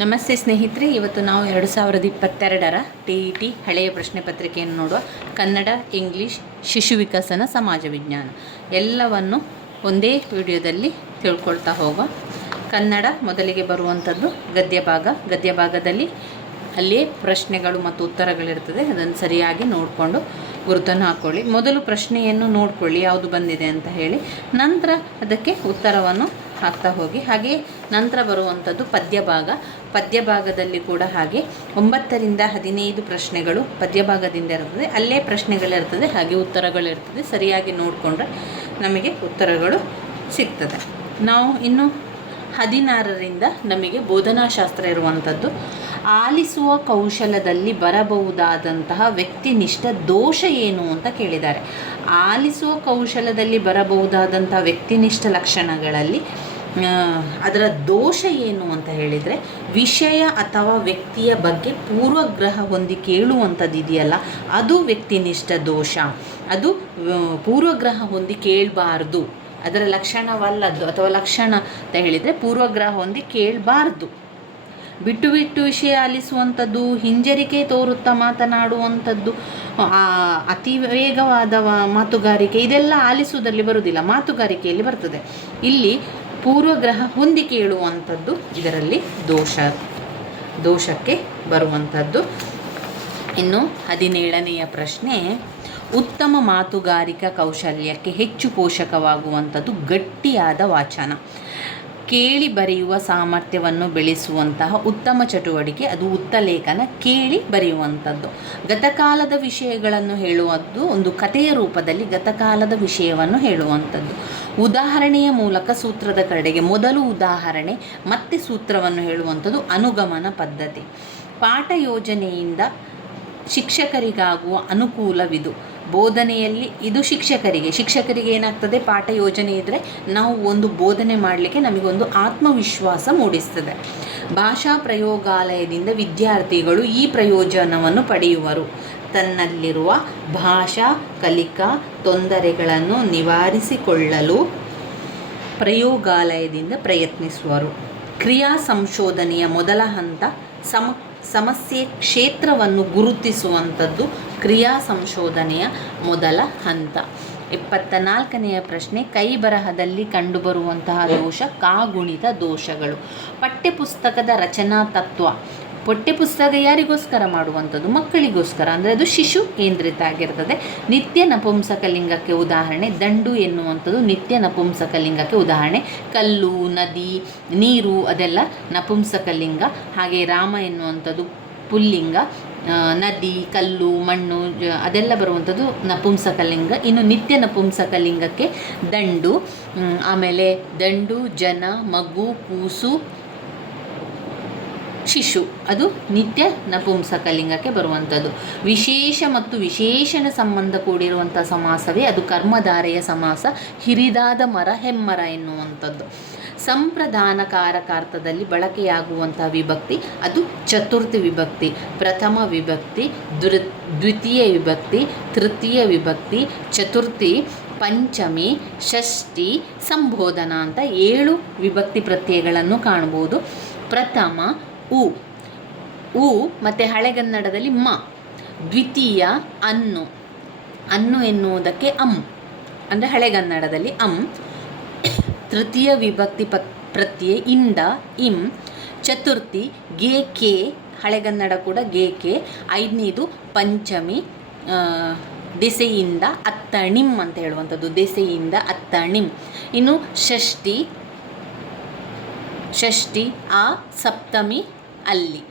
ನಮಸ್ತೆ ಸ್ನೇಹಿತರೆ, ಇವತ್ತು ನಾವು 2022ರ TET ಹಳೆಯ ಪ್ರಶ್ನೆ ಪತ್ರಿಕೆಯನ್ನು ನೋಡುವ. ಕನ್ನಡ, ಇಂಗ್ಲೀಷ್, ಶಿಶು ವಿಕಸನ, ಸಮಾಜ ವಿಜ್ಞಾನ ಎಲ್ಲವನ್ನು ಒಂದೇ ವಿಡಿಯೋದಲ್ಲಿ ತಿಳ್ಕೊಳ್ತಾ ಹೋಗುವ. ಕನ್ನಡ ಮೊದಲಿಗೆ ಬರುವಂಥದ್ದು ಗದ್ಯ ಭಾಗದಲ್ಲಿ ಅಲ್ಲಿಯೇ ಪ್ರಶ್ನೆಗಳು ಮತ್ತು ಉತ್ತರಗಳಿರ್ತದೆ. ಅದನ್ನು ಸರಿಯಾಗಿ ನೋಡಿಕೊಂಡು ಗುರುತನ್ನು ಹಾಕ್ಕೊಳ್ಳಿ. ಮೊದಲು ಪ್ರಶ್ನೆಯನ್ನು ನೋಡಿಕೊಳ್ಳಿ ಯಾವುದು ಬಂದಿದೆ ಅಂತ ಹೇಳಿ, ನಂತರ ಅದಕ್ಕೆ ಉತ್ತರವನ್ನು ಹಾಕ್ತಾ ಹೋಗಿ. ಹಾಗೆಯೇ ನಂತರ ಬರುವಂಥದ್ದು ಪದ್ಯ ಭಾಗದಲ್ಲಿ ಕೂಡ ಹಾಗೆ 9ರಿಂದ 15 ಪ್ರಶ್ನೆಗಳು ಪದ್ಯ ಭಾಗದಿಂದ ಇರ್ತದೆ. ಅಲ್ಲೇ ಪ್ರಶ್ನೆಗಳಿರ್ತದೆ, ಹಾಗೆ ಉತ್ತರಗಳಿರ್ತದೆ. ಸರಿಯಾಗಿ ನೋಡಿಕೊಂಡ್ರೆ ನಮಗೆ ಉತ್ತರಗಳು ಸಿಗ್ತದೆ. ನಾವು ಇನ್ನು 16ರಿಂದ ನಮಗೆ ಬೋಧನಾಶಾಸ್ತ್ರ ಇರುವಂಥದ್ದು. ಆಲಿಸುವ ಕೌಶಲದಲ್ಲಿ ಬರಬಹುದಾದಂತಹ ವ್ಯಕ್ತಿನಿಷ್ಠ ದೋಷ ಏನು ಅಂತ ಕೇಳಿದ್ದಾರೆ. ಆಲಿಸುವ ಕೌಶಲದಲ್ಲಿ ಬರಬಹುದಾದಂತಹ ವ್ಯಕ್ತಿನಿಷ್ಠ ಲಕ್ಷಣಗಳಲ್ಲಿ ಅದರ ದೋಷ ಏನು ಅಂತ ಹೇಳಿದರೆ, ವಿಷಯ ಅಥವಾ ವ್ಯಕ್ತಿಯ ಬಗ್ಗೆ ಪೂರ್ವಗ್ರಹ ಹೊಂದಿ ಕೇಳುವಂಥದ್ದು ಇದೆಯಲ್ಲ, ಅದು ವ್ಯಕ್ತಿನಿಷ್ಠ ದೋಷ. ಅದು ಪೂರ್ವಗ್ರಹ ಹೊಂದಿ ಕೇಳಬಾರ್ದು, ಅದರ ಲಕ್ಷಣವಲ್ಲದ್ದು. ಅಥವಾ ಲಕ್ಷಣ ಅಂತ ಹೇಳಿದರೆ ಪೂರ್ವಗ್ರಹ ಹೊಂದಿ ಕೇಳಬಾರ್ದು. ಬಿಟ್ಟು ವಿಷಯ ಆಲಿಸುವಂಥದ್ದು, ಹಿಂಜರಿಕೆ ತೋರುತ್ತಾ ಮಾತನಾಡುವಂಥದ್ದು, ಅತಿ ವೇಗವಾದ ಮಾತುಗಾರಿಕೆ, ಇದೆಲ್ಲ ಆಲಿಸುವುದರಲ್ಲಿ ಬರುವುದಿಲ್ಲ, ಮಾತುಗಾರಿಕೆಯಲ್ಲಿ ಬರ್ತದೆ. ಇಲ್ಲಿ ಪೂರ್ವಗ್ರಹ ಹೊಂದಿ ಕೇಳುವಂಥದ್ದು ಇದರಲ್ಲಿ ದೋಷಕ್ಕೆ ಬರುವಂಥದ್ದು. ಇನ್ನು 17ನೆಯ ಪ್ರಶ್ನೆ, ಉತ್ತಮ ಮಾತುಗಾರಿಕಾ ಕೌಶಲ್ಯಕ್ಕೆ ಹೆಚ್ಚು ಪೋಷಕವಾಗುವಂಥದ್ದು ಗಟ್ಟಿಯಾದ ವಾಚನ. ಕೇಳಿ ಬರೆಯುವ ಸಾಮರ್ಥ್ಯವನ್ನು ಬೆಳೆಸುವಂತಹ ಉತ್ತಮ ಚಟುವಟಿಕೆ ಅದು ಉತ್ತಲೇಖನ, ಕೇಳಿ ಬರೆಯುವಂಥದ್ದು. ಗತಕಾಲದ ವಿಷಯಗಳನ್ನು ಹೇಳುವುದು ಒಂದು ಕಥೆಯ ರೂಪದಲ್ಲಿ ಗತಕಾಲದ ವಿಷಯವನ್ನು ಹೇಳುವಂಥದ್ದು. ಉದಾಹರಣೆಯ ಮೂಲಕ ಸೂತ್ರದ ಕಡೆಗೆ ಮೊದಲು ಉದಾಹರಣೆ ಮತ್ತೆ ಸೂತ್ರವನ್ನು ಹೇಳುವಂಥದ್ದು ಅನುಗಮನ ಪದ್ಧತಿ. ಪಾಠ ಯೋಜನೆಯಿಂದ ಶಿಕ್ಷಕರಿಗಾಗುವ ಅನುಕೂಲವಿದು. ಬೋಧನೆಯಲ್ಲಿ ಇದು ಶಿಕ್ಷಕರಿಗೆ ಏನಾಗ್ತದೆ, ಪಾಠ ಯೋಜನೆ ಇದ್ದರೆ ನಾವು ಒಂದು ಬೋಧನೆ ಮಾಡಲಿಕ್ಕೆ ನಮಗೊಂದು ಆತ್ಮವಿಶ್ವಾಸ ಮೂಡಿಸ್ತದೆ. ಭಾಷಾ ಪ್ರಯೋಗಾಲಯದಿಂದ ವಿದ್ಯಾರ್ಥಿಗಳು ಈ ಪ್ರಯೋಜನವನ್ನು ಪಡೆಯುವರು. ತನ್ನಲ್ಲಿರುವ ಭಾಷಾ ಕಲಿಕಾ ತೊಂದರೆಗಳನ್ನು ನಿವಾರಿಸಿಕೊಳ್ಳಲು ಪ್ರಯೋಗಾಲಯದಿಂದ ಪ್ರಯತ್ನಿಸುವರು. ಕ್ರಿಯಾ ಸಂಶೋಧನೆಯ ಮೊದಲ ಹಂತ ಸಮಸ್ಯೆ ಕ್ಷೇತ್ರವನ್ನು ಗುರುತಿಸುವಂಥದ್ದು ಕ್ರಿಯಾ ಸಂಶೋಧನೆಯ ಮೊದಲ ಹಂತ. 24ನೆಯ ಪ್ರಶ್ನೆ, ಕೈ ಬರಹದಲ್ಲಿ ಕಂಡುಬರುವಂತಹ ದೋಷ ಕಾಗುಣಿತ ದೋಷಗಳು. ಪಠ್ಯಪುಸ್ತಕದ ರಚನಾ ತತ್ವ. ಪಠ್ಯಪುಸ್ತಕ ಯಾರಿಗೋಸ್ಕರ ಮಾಡುವಂಥದ್ದು? ಮಕ್ಕಳಿಗೋಸ್ಕರ, ಅಂದರೆ ಅದು ಶಿಶು ಕೇಂದ್ರಿತ ಆಗಿರ್ತದೆ. ನಿತ್ಯ ನಪುಂಸಕಲಿಂಗಕ್ಕೆ ಉದಾಹರಣೆ ದಂಡು ಎನ್ನುವಂಥದ್ದು ನಿತ್ಯ ನಪುಂಸಕಲಿಂಗಕ್ಕೆ ಉದಾಹರಣೆ. ಕಲ್ಲು, ನದಿ, ನೀರು ಅದೆಲ್ಲ ನಪುಂಸಕಲಿಂಗ. ಹಾಗೆ ರಾಮ ಎನ್ನುವಂಥದ್ದು ಪುಲ್ಲಿಂಗ. ನದಿ, ಕಲ್ಲು, ಮಣ್ಣು ಅದೆಲ್ಲ ಬರುವಂಥದ್ದು ನಪುಂಸಕಲಿಂಗ. ಇನ್ನು ನಿತ್ಯ ನಪುಂಸಕಲಿಂಗಕ್ಕೆ ದಂಡು, ಆಮೇಲೆ ದಂಡು, ಜನ, ಮಗು, ಕೂಸು, ಶಿಶು ಅದು ನಿತ್ಯ ನಪುಂಸಕಲಿಂಗಕ್ಕೆ ಬರುವಂಥದ್ದು. ವಿಶೇಷ ಮತ್ತು ವಿಶೇಷಣ ಸಂಬಂಧ ಕೂಡಿರುವಂಥ ಸಮಾಸವೇ ಅದು ಕರ್ಮಧಾರೆಯ ಸಮಾಸ. ಹಿರಿದಾದ ಮರ, ಹೆಮ್ಮರ ಎನ್ನುವಂಥದ್ದು. ಸಂಪ್ರದಾನಕಾರಕಾರ್ಥದಲ್ಲಿ ಬಳಕೆಯಾಗುವಂಥ ವಿಭಕ್ತಿ ಅದು ಚತುರ್ಥಿ ವಿಭಕ್ತಿ, ಪ್ರಥಮ ವಿಭಕ್ತಿ, ದ್ವಿತೀಯ ವಿಭಕ್ತಿ, ತೃತೀಯ ವಿಭಕ್ತಿ, ಚತುರ್ಥಿ, ಪಂಚಮಿ, ಷಷ್ಠಿ, ಸಂಬೋಧನ ಅಂತ 7 ವಿಭಕ್ತಿ ಪ್ರತ್ಯಯಗಳನ್ನು ಕಾಣಬಹುದು. ಪ್ರಥಮ ಉ ಮತ್ತು ಹಳೆಗನ್ನಡದಲ್ಲಿ ಮ. ದ್ವಿತೀಯ ಅನ್ನು ಎನ್ನುವುದಕ್ಕೆ ಅಂದರೆ ಹಳೆಗನ್ನಡದಲ್ಲಿ ತೃತೀಯ ವಿಭಕ್ತಿ ಪ್ರತ್ಯಯ ಇಂದ ಇಂ. ಚತುರ್ಥಿ ಗೆ ಹಳೆಗನ್ನಡ ಕೂಡ ಗೆ. 5ನೇದು ಪಂಚಮಿ ದೆಸೆಯಿಂದ ಅತ್ತಣಿಂ ಅಂತ ಹೇಳುವಂಥದ್ದು, ದೆಸೆಯಿಂದ ಅತ್ತಣಿಂ. ಇನ್ನು ಷಷ್ಠಿ ಆ, ಸಪ್ತಮಿ ಅಲ್ಲಿ.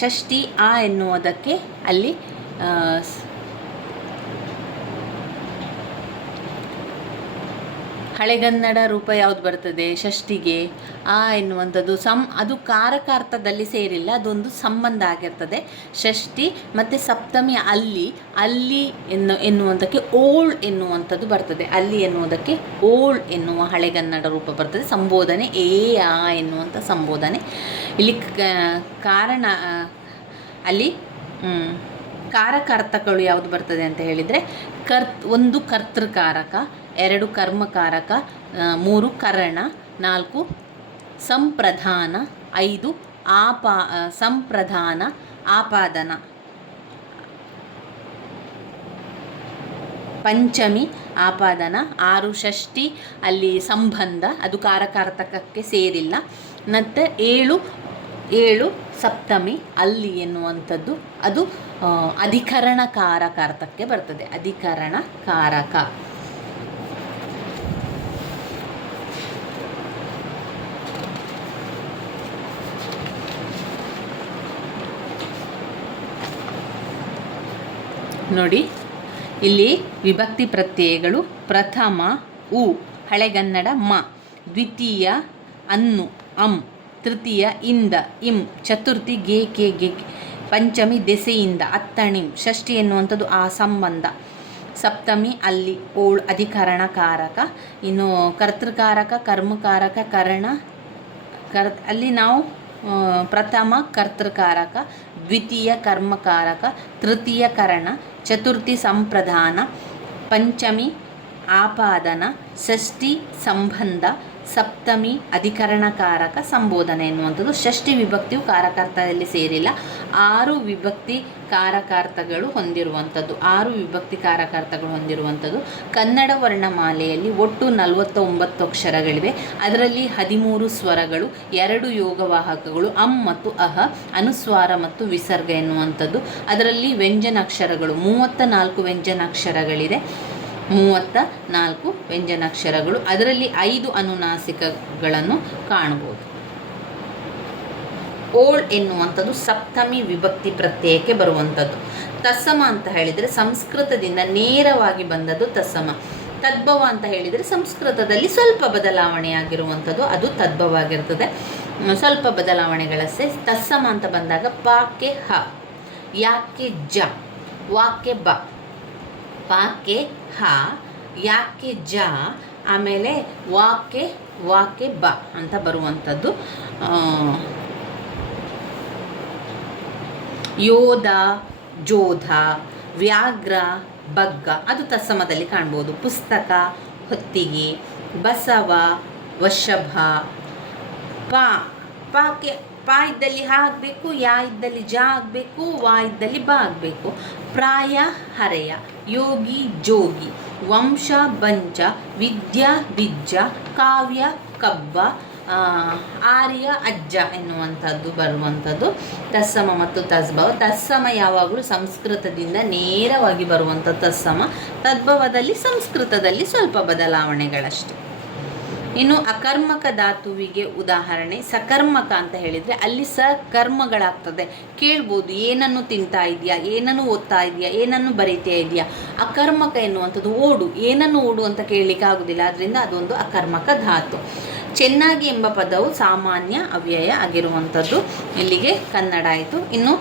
ಷಷ್ಠಿ ಆ ಎನ್ನುವುದಕ್ಕೆ ಅಲ್ಲಿ ಹಳೆಗನ್ನಡ ರೂಪ ಯಾವುದು ಬರ್ತದೆ ಷಷ್ಠಿಗೆ? ಆ ಎನ್ನುವಂಥದ್ದು ಅದು ಕಾರಕಾರ್ಥದಲ್ಲಿ ಸೇರಿಲ್ಲ, ಅದೊಂದು ಸಂಬಂಧ ಆಗಿರ್ತದೆ. ಷಷ್ಠಿ ಮತ್ತು ಸಪ್ತಮಿ ಅಲ್ಲಿ ಎನ್ನುವಂಥಕ್ಕೆ ಓಳ್ ಎನ್ನುವಂಥದ್ದು ಬರ್ತದೆ. ಅಲ್ಲಿ ಎನ್ನುವುದಕ್ಕೆ ಓಳ್ ಎನ್ನುವ ಹಳೆಗನ್ನಡ ರೂಪ ಬರ್ತದೆ. ಸಂಬೋಧನೆ ಆ ಎನ್ನುವಂಥ ಸಂಬೋಧನೆ. ಇಲ್ಲಿ ಕಾರಣ ಅಲ್ಲಿ ಕಾರಕಾರ್ಥಗಳು ಯಾವುದು ಬರ್ತದೆ ಅಂತ ಹೇಳಿದರೆ, ಒಂದು ಕರ್ತೃಕಾರಕ, 2 ಕರ್ಮಕಾರಕ, 3 ಕರಣ, 4 ಸಂಪ್ರಧಾನ, 5 ಸಂಪ್ರದಾನ, ಆಪಾದನ. ಪಂಚಮಿ ಆಪಾದನ. 6 ಷಷ್ಠಿ, ಅಲ್ಲಿ ಸಂಬಂಧ, ಅದು ಕಾರಕಾರ್ತಕಕ್ಕೆ ಸೇರಿಲ್ಲ. ಮತ್ತು 7 ಸಪ್ತಮಿ, ಅಲ್ಲಿ ಎನ್ನುವಂಥದ್ದು ಅದು ಅಧಿಕರಣ ಕಾರಕಾರ್ಥಕ್ಕೆ ಬರ್ತದೆ. ಅಧಿಕರಣ ಕಾರಕ. ನೋಡಿ, ಇಲ್ಲಿ ವಿಭಕ್ತಿ ಪ್ರತ್ಯಯಗಳು. ಪ್ರಥಮ ಉ, ಹಳೆಗನ್ನಡ ಮ. ದ್ವಿತೀಯ ಅನ್ನು, ಅಂ. ತೃತೀಯ ಇಂದ, ಇಂ. ಚತುರ್ಥಿ ಗೆ, ಕೆ, ಗೆ. ಪಂಚಮಿ ದೆಸೆಯಿಂದ, ಅತ್ತಣಿಂ. ಷಷ್ಠಿ ಎನ್ನುವಂಥದ್ದು ಆ ಸಂಬಂಧ. ಸಪ್ತಮಿ ಅಲ್ಲಿ, ಓಳ್, ಅಧಿಕರಣ ಕಾರಕ. ಇನ್ನು ಕರ್ತೃಕಾರಕ, ಕರ್ಮಕಾರಕ, ಅಲ್ಲಿ ನಾವು ಪ್ರಥಮ ಕರ್ತೃಕಾರಕ, ದ್ವಿತೀಯ ಕರ್ಮಕಾರಕ, ತೃತೀಯ ಕರಣ, ಚತುರ್ಥಿ ಸಂಪ್ರದಾನ, ಪಂಚಮಿ ಆಪಾದನ, ಷಷ್ಠಿ ಸಂಬಂಧ, ಸಪ್ತಮಿ ಅಧಿಕರಣಕಾರಕ, ಸಂಬೋಧನೆ ಎನ್ನುವಂಥದ್ದು. ಷಷ್ಠಿ ವಿಭಕ್ತಿಯು ಕಾರಕಾರ್ಥದಲ್ಲಿ ಸೇರಿಲ್ಲ. 6 ವಿಭಕ್ತಿ ಕಾರಕಾರ್ಥಗಳು ಹೊಂದಿರುವಂಥದ್ದು. 6 ವಿಭಕ್ತಿ ಕಾರಕಾರ್ಥಗಳು ಹೊಂದಿರುವಂಥದ್ದು. ಕನ್ನಡ ವರ್ಣಮಾಲೆಯಲ್ಲಿ ಒಟ್ಟು 49 ಅಕ್ಷರಗಳಿವೆ. ಅದರಲ್ಲಿ 13 ಸ್ವರಗಳು, 2 ಯೋಗವಾಹಕಗಳು, ಅಂ ಮತ್ತು ಅಹ, ಅನುಸ್ವಾರ ಮತ್ತು ವಿಸರ್ಗ ಎನ್ನುವಂಥದ್ದು. ಅದರಲ್ಲಿ ವ್ಯಂಜನಾಕ್ಷರಗಳು 34 ವ್ಯಂಜನಾಕ್ಷರಗಳಿದೆ. 34 ವ್ಯಂಜನಾಕ್ಷರಗಳು. ಅದರಲ್ಲಿ 5 ಅನುನಾಸಿಕಗಳನ್ನು ಕಾಣಬಹುದು. ಓಳ್ ಎನ್ನುವಂಥದ್ದು ಸಪ್ತಮಿ ವಿಭಕ್ತಿ ಪ್ರತ್ಯಯಕ್ಕೆ ಬರುವಂಥದ್ದು. ತತ್ಸಮ ಅಂತ ಹೇಳಿದರೆ ಸಂಸ್ಕೃತದಿಂದ ನೇರವಾಗಿ ಬಂದದ್ದು ತತ್ಸಮ. ತದ್ಭವ ಅಂತ ಹೇಳಿದರೆ ಸಂಸ್ಕೃತದಲ್ಲಿ ಸ್ವಲ್ಪ ಬದಲಾವಣೆಯಾಗಿರುವಂಥದ್ದು, ಅದು ತದ್ಭವ ಆಗಿರ್ತದೆ. ಸ್ವಲ್ಪ ಬದಲಾವಣೆಗಳಷ್ಟೇ. ತತ್ಸಮ ಅಂತ ಬಂದಾಗ ಪಾಕೆ ಹ, ಯಾಕೆ ಜ, ವಾಕೆ ಬ. ಪಾಕೆ ಹ, ಯಾಕೆ ಜ, ಆಮೇಲೆ ವಾಕೆ ಬ ಅಂತ ಬರುವಂಥದ್ದು. ಯೋಧ, ಜೋಧ, ವ್ಯಾಘ್ರ, ಬಗ್ಗ, ಅದು ತತ್ಸಮದಲ್ಲಿ ಕಾಣ್ಬೋದು. ಪುಸ್ತಕ, ಹೊತ್ತಿಗೆ, ಬಸವ, ವಶಭ. ಪಾಕೆ ಪಾ ಇದ್ದಲ್ಲಿ ಹ ಆಗಬೇಕು, ಯಾ ಇದ್ದಲ್ಲಿ ಜ ಆಗಬೇಕು, ವಾ ಇದ್ದಲ್ಲಿ ಬ ಆಗಬೇಕು. ಪ್ರಾಯ, ಹರೆಯ. ಯೋಗಿ, ಜೋಗಿ. ವಂಶ, ಬಂಚ. ವಿದ್ಯಾ, ಬಿಜ್ಜ. ಕಾವ್ಯ, ಕಬ್ಬ. ಆರ್ಯ, ಅಜ್ಜ ಎನ್ನುವಂಥದ್ದು ಬರುವಂಥದ್ದು ತತ್ಸಮ ಮತ್ತು ತದ್ಭವ. ತತ್ಸಮ ಯಾವಾಗಲೂ ಸಂಸ್ಕೃತದಿಂದ ನೇರವಾಗಿ ಬರುವಂಥ ತತ್ಸಮ. ತದ್ಭವದಲ್ಲಿ ಸಂಸ್ಕೃತದಲ್ಲಿ ಸ್ವಲ್ಪ ಬದಲಾವಣೆಗಳಷ್ಟೆ. ಇನ್ನು ಅಕರ್ಮಕ ಧಾತುವಿಗೆ ಉದಾಹರಣೆ ಸಕರ್ಮಕ ಅಂತ ಹೇಳಿದರೆ ಅಲ್ಲಿ ಕರ್ಮಗಳಾಗ್ತದೆ. ಕೇಳ್ಬೋದು, ಏನನ್ನು ತಿಂತಾ ಇದೆಯಾ, ಏನನ್ನು ಓದ್ತಾ ಇದೆಯಾ, ಏನನ್ನು ಬರೀತಾ ಇದೆಯಾ. ಅಕರ್ಮಕ ಎನ್ನುವಂಥದ್ದು ಓಡು, ಏನನ್ನು ಓಡು ಅಂತ ಕೇಳಲಿಕ್ಕೆ ಆಗೋದಿಲ್ಲ. ಅದರಿಂದ ಅದೊಂದು ಅಕರ್ಮಕ ಧಾತು. ಚೆನ್ನಾಗಿ ಎಂಬ ಪದವು ಸಾಮಾನ್ಯ ಅವ್ಯಯ ಆಗಿರುವಂಥದ್ದು. ಇಲ್ಲಿಗೆ ಕನ್ನಡ ಆಯಿತು. ಇನ್ನು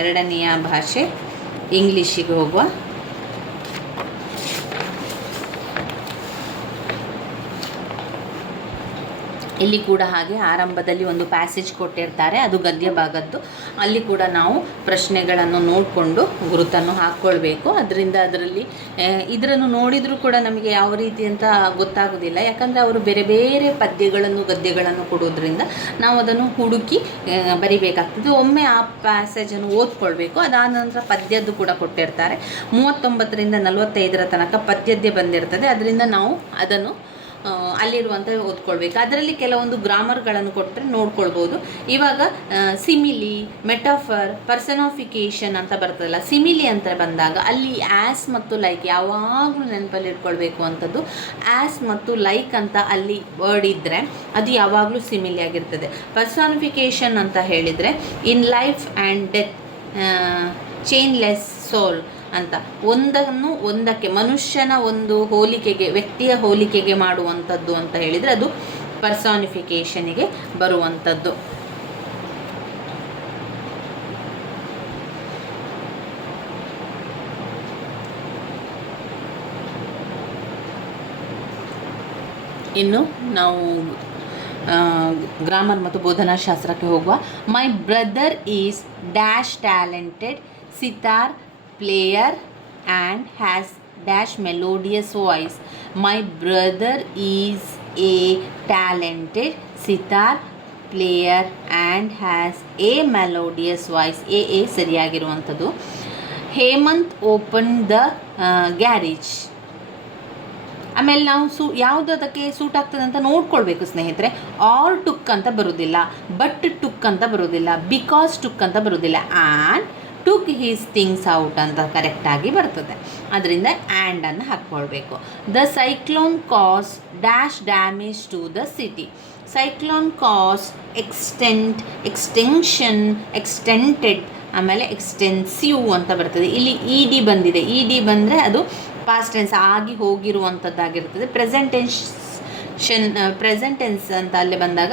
ಎರಡನೆಯ ಭಾಷೆ ಇಂಗ್ಲೀಷಿಗೆ ಹೋಗುವ. ಇಲ್ಲಿ ಕೂಡ ಹಾಗೆ ಆರಂಭದಲ್ಲಿ ಒಂದು ಪ್ಯಾಸೇಜ್ ಕೊಟ್ಟಿರ್ತಾರೆ, ಅದು ಗದ್ಯ ಭಾಗದ್ದು. ಅಲ್ಲಿ ಕೂಡ ನಾವು ಪ್ರಶ್ನೆಗಳನ್ನು ನೋಡಿಕೊಂಡು ಗುರುತನ್ನು ಹಾಕ್ಕೊಳ್ಬೇಕು. ಅದರಲ್ಲಿ ಇದನ್ನು ನೋಡಿದರೂ ಕೂಡ ನಮಗೆ ಯಾವ ರೀತಿ ಅಂತ ಗೊತ್ತಾಗೋದಿಲ್ಲ. ಯಾಕಂದರೆ ಅವರು ಬೇರೆ ಬೇರೆ ಪದ್ಯಗಳನ್ನು ಗದ್ಯಗಳನ್ನು ಕೊಡೋದ್ರಿಂದ ನಾವು ಅದನ್ನು ಹುಡುಕಿ ಬರಿಬೇಕಾಗ್ತದೆ. ಒಮ್ಮೆ ಆ ಪ್ಯಾಸೇಜನ್ನು ಓದ್ಕೊಳ್ಬೇಕು. ಅದಾದ ನಂತರ ಪದ್ಯದ್ದು ಕೂಡ ಕೊಟ್ಟಿರ್ತಾರೆ. 39ರಿಂದ 45 ತನಕ ಪದ್ಯದ್ದೇ ಬಂದಿರ್ತದೆ. ಅದರಿಂದ ನಾವು ಅದನ್ನು ಅಲ್ಲಿರುವಂಥ ಓದ್ಕೊಳ್ಬೇಕು. ಅದರಲ್ಲಿ ಕೆಲವೊಂದು ಗ್ರಾಮರ್ಗಳನ್ನು ಕೊಟ್ಟರೆ ನೋಡ್ಕೊಳ್ಬೋದು. ಇವಾಗ ಸಿಮಿಲಿ, ಮೆಟಾಫರ್, ಪರ್ಸನಿಫಿಕೇಶನ್ ಅಂತ ಬರ್ತದಲ್ಲ. ಸಿಮಿಲಿ ಅಂತ ಬಂದಾಗ ಅಲ್ಲಿ ಆ್ಯಸ್ ಮತ್ತು ಲೈಕ್ ಯಾವಾಗಲೂ ನೆನಪಲ್ಲಿ ಇಟ್ಕೊಳ್ಬೇಕು ಅಂಥದ್ದು. ಆ್ಯಸ್ ಮತ್ತು ಲೈಕ್ ಅಂತ ಅಲ್ಲಿ ವರ್ಡ್ ಇದ್ದರೆ ಅದು ಯಾವಾಗಲೂ ಸಿಮಿಲಿ ಆಗಿರ್ತದೆ. ಪರ್ಸನಿಫಿಕೇಶನ್ ಅಂತ ಹೇಳಿದರೆ ಇನ್ ಲೈಫ್ ಆ್ಯಂಡ್ ಡೆತ್, ಚೈನ್ಲೆಸ್ ಸೋಲ್ ಅಂತ ಒಂದಕ್ಕೆ ಮನುಷ್ಯನ ಒಂದು ಹೋಲಿಕೆಗೆ, ವ್ಯಕ್ತಿಯ ಹೋಲಿಕೆಗೆ ಮಾಡುವಂಥದ್ದು ಅಂತ ಹೇಳಿದರೆ ಅದು ಪರ್ಸಾನಿಫಿಕೇಷನಿಗೆ ಬರುವಂಥದ್ದು. ಇನ್ನು ನಾವು ಗ್ರಾಮರ್ ಮತ್ತು ಬೋಧನಾಶಾಸ್ತ್ರಕ್ಕೆ ಹೋಗುವ. My brother is dash talented sitar player and has dash melodious voice. My brother is a talented sitar player and has a melodious voice. ಎ ಸರಿಯಾಗಿರುವಂಥದ್ದು. Hemanth open the garage. ಆಮೇಲೆ ನಾವು ಯಾವುದು ಅದಕ್ಕೆ ಸೂಟ್ ಆಗ್ತದೆ ಅಂತ ನೋಡ್ಕೊಳ್ಬೇಕು ಸ್ನೇಹಿತರೆ. ಆರ್ ಟುಕ್ ಅಂತ ಬರೋದಿಲ್ಲ, ಬಟ್ ಟುಕ್ ಅಂತ ಬರೋದಿಲ್ಲ, ಬಿಕಾಸ್ ಟುಕ್ ಅಂತ ಬರೋದಿಲ್ಲ, and took his things out ಅಂತ ಕರೆಕ್ಟಾಗಿ ಬರ್ತದೆ. ಅದರಿಂದ ಆ್ಯಂಡನ್ನು ಹಾಕ್ಕೊಳ್ಬೇಕು. The cyclone causes dash damage to the city. Cyclone causes extension, extended, ಆಮೇಲೆ ಎಕ್ಸ್ಟೆನ್ಸಿವ್ ಅಂತ ಬರ್ತದೆ. ಇಲ್ಲಿ ಇ ಡಿ ಬಂದಿದೆ. ಇ ಡಿ ಬಂದರೆ ಅದು ಪಾಸ್ಟ್ ಟೆನ್ಸ್ ಆಗಿ ಹೋಗಿರುವಂಥದ್ದಾಗಿರ್ತದೆ. ಪ್ರೆಸೆಂಟ್ ಟೆನ್ಸ್ ಅಂತ ಅಲ್ಲಿ ಬಂದಾಗ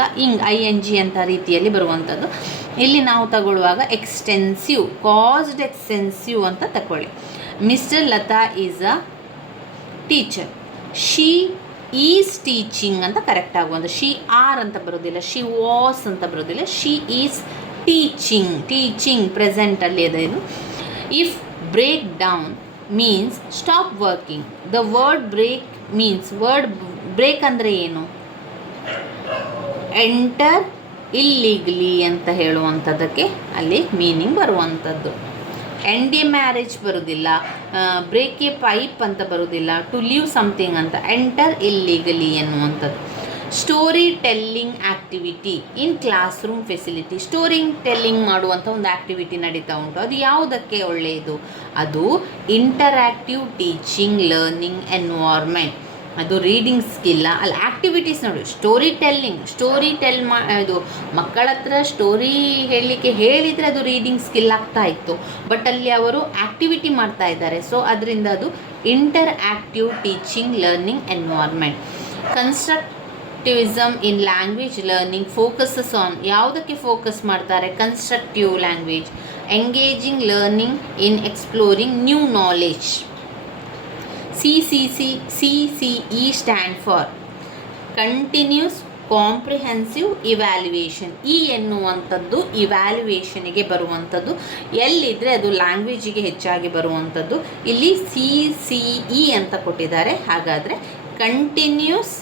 ING ಅಂತ ರೀತಿಯಲ್ಲಿ ಬರುವಂಥದ್ದು. ಇಲ್ಲಿ ನಾವು ತಗೊಳ್ಳುವಾಗ ಎಕ್ಸ್ಟೆನ್ಸಿವ್, ಕಾಸ್ಡ್ ಎಕ್ಸ್ಟೆನ್ಸಿವ್ ಅಂತ ತಗೊಳ್ಳಿ. Mister Lata is a teacher. She is teaching ಅಂತ ಕರೆಕ್ಟ್ ಆಗುವಂಥ. ಶಿ ಆರ್ ಅಂತ ಬರೋದಿಲ್ಲ, ಶಿ ವಾಸ್ ಅಂತ ಬರೋದಿಲ್ಲ, ಶಿ ಈಸ್ ಟೀಚಿಂಗ್ ಪ್ರೆಸೆಂಟಲ್ಲಿ ಇದೆ ಇದು. If break down means stop working. The word break means, word break ಅಂದರೆ ಏನು? ಎಂಟರ್ ಇಲ್ಲಿಗಲಿ ಅಂತ ಹೇಳುವಂಥದ್ದಕ್ಕೆ ಅಲ್ಲಿ ಮೀನಿಂಗ್ ಬರುವಂಥದ್ದು. ಎಂಡ್ ಎ ಮ್ಯಾರೇಜ್ ಬರೋದಿಲ್ಲ, ಬ್ರೇಕ್ ಎ ಪೈಪ್ ಅಂತ ಬರೋದಿಲ್ಲ, ಟು ಲೀವ್ ಸಮಥಿಂಗ್ ಅಂತ. ಎಂಟರ್ ಇಲ್ಲಿಗಲಿ ಎನ್ನುವಂಥದ್ದು. Story telling activity in class room facility. Story telling ಮಾಡುವಂಥ ಒಂದು ಆ್ಯಕ್ಟಿವಿಟಿ ನಡೀತಾ ಉಂಟು. ಅದು ಯಾವುದಕ್ಕೆ ಒಳ್ಳೆಯದು? ಅದು ಇಂಟರ್ಯಾಕ್ಟಿವ್ ಟೀಚಿಂಗ್ ಲರ್ನಿಂಗ್ ಎನ್ವೈರ್ಮೆಂಟ್. ಅದು ರೀಡಿಂಗ್ ಸ್ಕಿಲ್ಲ. ಅಲ್ಲಿ ಆ್ಯಕ್ಟಿವಿಟೀಸ್ ನೋಡಿ, ಸ್ಟೋರಿ ಟೆಲ್ ಇದು ಮಕ್ಕಳ ಹತ್ರ ಸ್ಟೋರಿ ಹೇಳಲಿಕ್ಕೆ ಹೇಳಿದರೆ ಅದು ರೀಡಿಂಗ್ ಸ್ಕಿಲ್ ಆಗ್ತಾ ಇತ್ತು. ಬಟ್ ಅಲ್ಲಿ ಅವರು ಆ್ಯಕ್ಟಿವಿಟಿ ಮಾಡ್ತಾ ಇದ್ದಾರೆ. ಸೊ ಅದರಿಂದ ಅದು interactive teaching learning environment. Constructivism in language learning focuses on. ಯಾವುದಕ್ಕೆ ಫೋಕಸ್ ಮಾಡ್ತಾರೆ? Constructive language. Engaging learning in exploring new knowledge. CCE stand for continuous comprehensive evaluation. ಈ ಎನ್ನುವಂಥದ್ದು ಇವ್ಯಾಲ್ಯುಯೇಷನಿಗೆ ಬರುವಂಥದ್ದು. ಎಲ್ಲಿದ್ದರೆ ಅದು ಲ್ಯಾಂಗ್ವೇಜಿಗೆ ಹೆಚ್ಚಾಗಿ ಬರುವಂಥದ್ದು. ಇಲ್ಲಿ CCE ಅಂತ ಕೊಟ್ಟಿದ್ದಾರೆ. ಹಾಗಾದರೆ continuous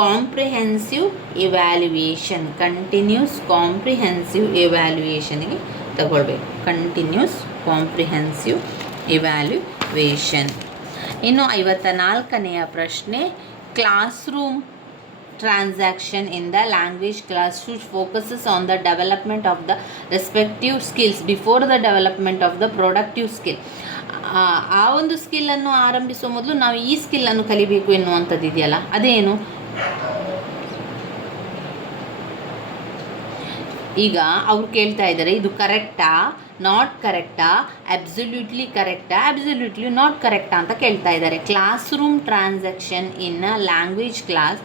comprehensive evaluation, continuous comprehensive ಇವ್ಯಾಲ್ಯುಯೇಷನ್ಗೆ ತಗೊಳ್ಬೇಕು. Continuous comprehensive evaluation. ಇನ್ನು 54ನೆಯ ಪ್ರಶ್ನೆ, classroom transaction in the language class should focuses on the development of the respective skills before the development of the productive skill. ಆ ಒಂದು ಸ್ಕಿಲ್ಲನ್ನು ಆರಂಭಿಸುವ ಮೊದಲು ನಾವು ಈ ಸ್ಕಿಲ್ಲನ್ನು ಕಲಿಬೇಕು ಎನ್ನುವಂಥದ್ದು ಇದೆಯಲ್ಲ, ಅದೇನು? ಈಗ ಅವ್ರು ಕೇಳ್ತಾ ಇದ್ದಾರೆ, ಇದು ಕರೆಕ್ಟಾ, ನಾಟ್ ಕರೆಕ್ಟಾ, ಅಬ್ಸಲ್ಯೂಟ್ಲಿ ಕರೆಕ್ಟಾ, ಅಬ್ಸಲ್ಯೂಟ್ಲಿ ನಾಟ್ ಕರೆಕ್ಟಾ ಅಂತ ಕೇಳ್ತಾ ಇದ್ದಾರೆ. Class room transaction in language class,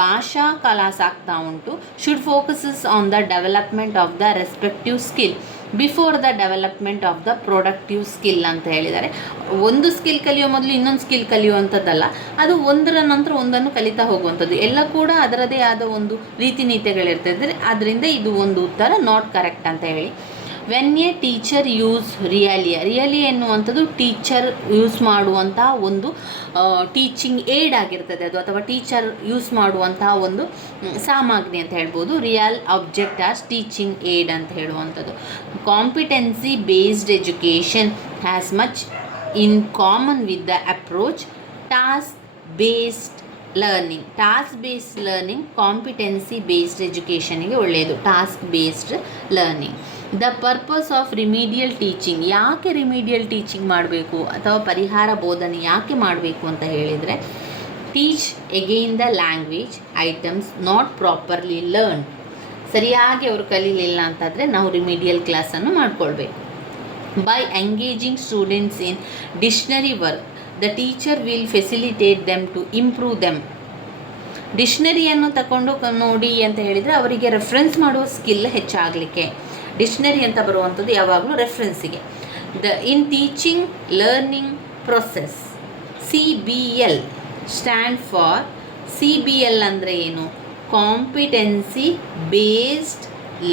ಭಾಷಾ ಕ್ಲಾಸ್ ಆಗ್ತಾ ಉಂಟು. Should focuses on the development of the respective skill before the development of the productive skill ಅಂತ ಹೇಳಿದ್ದಾರೆ. ಒಂದು ಸ್ಕಿಲ್ ಕಲಿಯೋ ಮೊದಲು ಇನ್ನೊಂದು ಸ್ಕಿಲ್ ಕಲಿಯುವಂಥದ್ದಲ್ಲ, ಅದು ಒಂದರ ನಂತರ ಒಂದನ್ನು ಕಲಿತಾ ಹೋಗುವಂಥದ್ದು. ಎಲ್ಲ ಕೂಡ ಅದರದೇ ಆದ ಒಂದು ರೀತಿ ನೀತಿಗಳಿರ್ತದೆ. ಆದ್ದರಿಂದ ಇದು ಒಂದು ಉತ್ತರ ನಾಟ್ ಕರೆಕ್ಟ್ ಅಂತ ಹೇಳಿ. When A teacher use really ಎನ್ನುವಂಥದ್ದು ಟೀಚರ್ ಯೂಸ್ ಮಾಡುವಂಥ ಒಂದು ಟೀಚಿಂಗ್ ಏಡ್ ಆಗಿರ್ತದೆ ಅದು, ಅಥವಾ ಟೀಚರ್ ಯೂಸ್ ಮಾಡುವಂತಹ ಒಂದು ಸಾಮಗ್ರಿ ಅಂತ ಹೇಳ್ಬೋದು. Real object as teaching aid ಅಂತ ಹೇಳುವಂಥದ್ದು. Competency based education has much in common with the approach task based learning. Task based learning competency based ಎಜುಕೇಷನಿಗೆ ಒಳ್ಳೆಯದು. Task based learning. The purpose of remedial teaching. ಯಾಕೆ remedial teaching ಮಾಡಬೇಕು ಅಥವಾ ಪರಿಹಾರ ಬೋಧನೆ ಯಾಕೆ ಮಾಡಬೇಕು ಅಂತ ಹೇಳಿದರೆ, teach again the language items not properly learn. ಸರಿಯಾಗಿ ಅವರು ಕಲೀಲಿಲ್ಲ ಅಂತಂದರೆ ನಾವು ರಿಮಿಡಿಯಲ್ ಕ್ಲಾಸನ್ನು ಮಾಡಿಕೊಳ್ಬೇಕು. By engaging students in dictionary work the teacher will facilitate them to improve them. ಡಿಕ್ಷನರಿಯನ್ನು ತಗೊಂಡು ನೋಡಿ ಅಂತ ಹೇಳಿದರೆ ಅವರಿಗೆ ರೆಫರೆನ್ಸ್ ಮಾಡುವ ಸ್ಕಿಲ್ ಹೆಚ್ಚಾಗಲಿಕ್ಕೆ. ಡಿಕ್ಷನರಿ ಅಂತ ಬರುವಂಥದ್ದು ಯಾವಾಗಲೂ ರೆಫರೆನ್ಸಿಗೆ. In teaching learning process, CBL stand for, CBL ಅಂದರೆ ಏನು? Competency based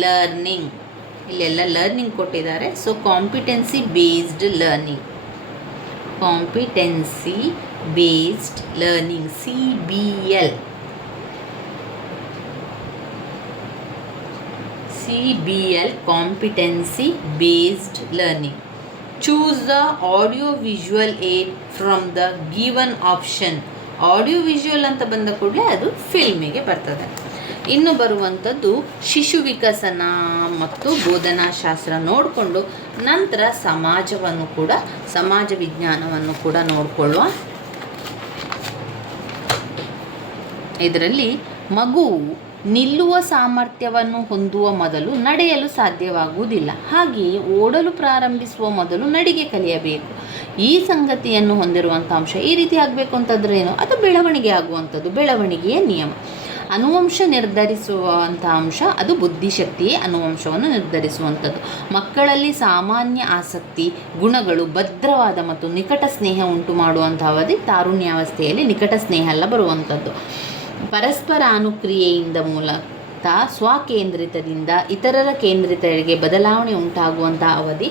learning. ಇಲ್ಲೆಲ್ಲ ಲರ್ನಿಂಗ್ ಕೊಟ್ಟಿದ್ದಾರೆ. So competency based learning, competency based learning, CBL. CBL competency based learning. Choose the audio visual aid from the given option. Audio visual ಅಂತ ಬಂದ ಕೂಡಲೇ ಅದು ಫಿಲ್ಮಿಗೆ ಬರ್ತದೆ. ಇನ್ನು ಬರುವಂಥದ್ದು ಶಿಶು ವಿಕಸನ ಮತ್ತು ಬೋಧನಾಶಾಸ್ತ್ರ ನೋಡಿಕೊಂಡು ನಂತರ ಸಮಾಜ ವಿಜ್ಞಾನವನ್ನು ಕೂಡ ನೋಡಿಕೊಳ್ಳುವ. ಇದರಲ್ಲಿ ಮಗುವು ನಿಲ್ಲುವ ಸಾಮರ್ಥ್ಯವನ್ನು ಹೊಂದುವ ಮೊದಲು ನಡೆಯಲು ಸಾಧ್ಯವಾಗುವುದಿಲ್ಲ. ಹಾಗೆಯೇ ಓಡಲು ಪ್ರಾರಂಭಿಸುವ ಮೊದಲು ನಡಿಗೆ ಕಲಿಯಬೇಕು. ಈ ಸಂಗತಿಯನ್ನು ಹೊಂದಿರುವಂಥ ಅಂಶ ಈ ರೀತಿ ಆಗಬೇಕು ಅಂತಂದ್ರೆ ಏನು? ಅದು ಬೆಳವಣಿಗೆ ಆಗುವಂಥದ್ದು, ಬೆಳವಣಿಗೆಯ ನಿಯಮ. ಅನುವಂಶ ನಿರ್ಧರಿಸುವಂಥ ಅಂಶ ಅದು ಬುದ್ಧಿಶಕ್ತಿಯೇ ಅನುವಂಶವನ್ನು ನಿರ್ಧರಿಸುವಂಥದ್ದು. ಮಕ್ಕಳಲ್ಲಿ ಸಾಮಾನ್ಯ ಆಸಕ್ತಿ ಗುಣಗಳು ಭದ್ರವಾದ ಮತ್ತು ನಿಕಟ ಸ್ನೇಹ ಉಂಟು ಮಾಡುವಂಥ ಅವಧಿ ತಾರುಣ್ಯಾವಸ್ಥೆಯಲ್ಲಿ ನಿಕಟ ಸ್ನೇಹ ಎಲ್ಲ ಬರುವಂಥದ್ದು. ಪರಸ್ಪರ ಅನುಕ್ರಿಯೆಯಿಂದ ಮೂಲಕ ಸ್ವಕೇಂದ್ರಿತದಿಂದ ಇತರರ ಕೇಂದ್ರಿತರಿಗೆ ಬದಲಾವಣೆ ಉಂಟಾಗುವಂಥ ಅವಧಿ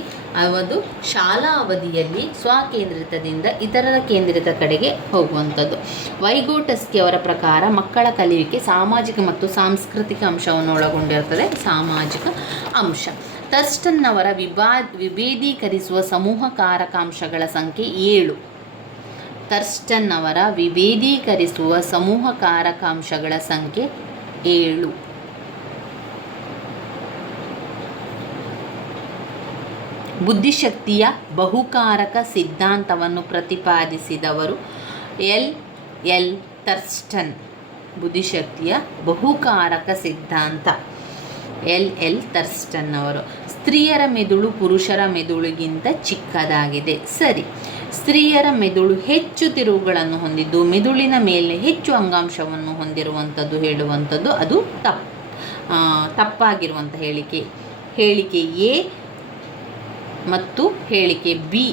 ಶಾಲಾ ಅವಧಿಯಲ್ಲಿ ಸ್ವಕೇಂದ್ರಿತದಿಂದ ಇತರರ ಕೇಂದ್ರಿತ ಕಡೆಗೆ ಹೋಗುವಂಥದ್ದು. ವೈಗೋಟಸ್ಕಿ ಅವರ ಪ್ರಕಾರ ಮಕ್ಕಳ ಕಲಿಯುವಿಕೆ ಸಾಮಾಜಿಕ ಮತ್ತು ಸಾಂಸ್ಕೃತಿಕ ಅಂಶವನ್ನು ಒಳಗೊಂಡಿರುತ್ತದೆ. ಸಾಮಾಜಿಕ ಅಂಶ. ಥರ್ಸ್ಟನ್ ಅವರ ವಿಭೇದೀಕರಿಸುವ ಸಮೂಹ ಕಾರಕಾಂಶಗಳ ಸಂಖ್ಯೆ 7. ಥರ್ಸ್ಟನ್ ಅವರ ವಿಭೇದೀಕರಿಸುವ ಸಮೂಹ ಕಾರಕಾಂಶಗಳ ಸಂಖ್ಯೆ 7. ಬುದ್ಧಿಶಕ್ತಿಯ ಬಹುಕಾರಕ ಸಿದ್ಧಾಂತವನ್ನು ಪ್ರತಿಪಾದಿಸಿದವರು ಎಲ್ ಥರ್ಸ್ಟನ್. ಬುದ್ಧಿಶಕ್ತಿಯ ಬಹುಕಾರಕ ಸಿದ್ಧಾಂತ ಎಲ್ ಥರ್ಸ್ಟನ್ ಅವರು. ಸ್ತ್ರೀಯರ ಮೆದುಳು ಪುರುಷರ ಮೆದುಳಿಗಿಂತ ಚಿಕ್ಕದಾಗಿದೆ. ಸರಿ. ಸ್ತ್ರೀಯರ ಮೆದುಳು ಹೆಚ್ಚು ತಿರುವುಗಳನ್ನು ಹೊಂದಿದ್ದು ಮೆದುಳಿನ ಮೇಲೆ ಹೆಚ್ಚು ಅಂಗಾಂಶವನ್ನು ಹೊಂದಿರುವಂಥದ್ದು ಹೇಳುವಂಥದ್ದು ಅದು ತಪ್ಪಾಗಿರುವಂಥ ಹೇಳಿಕೆ ಎ ಮತ್ತು ಹೇಳಿಕೆ ಬಿ.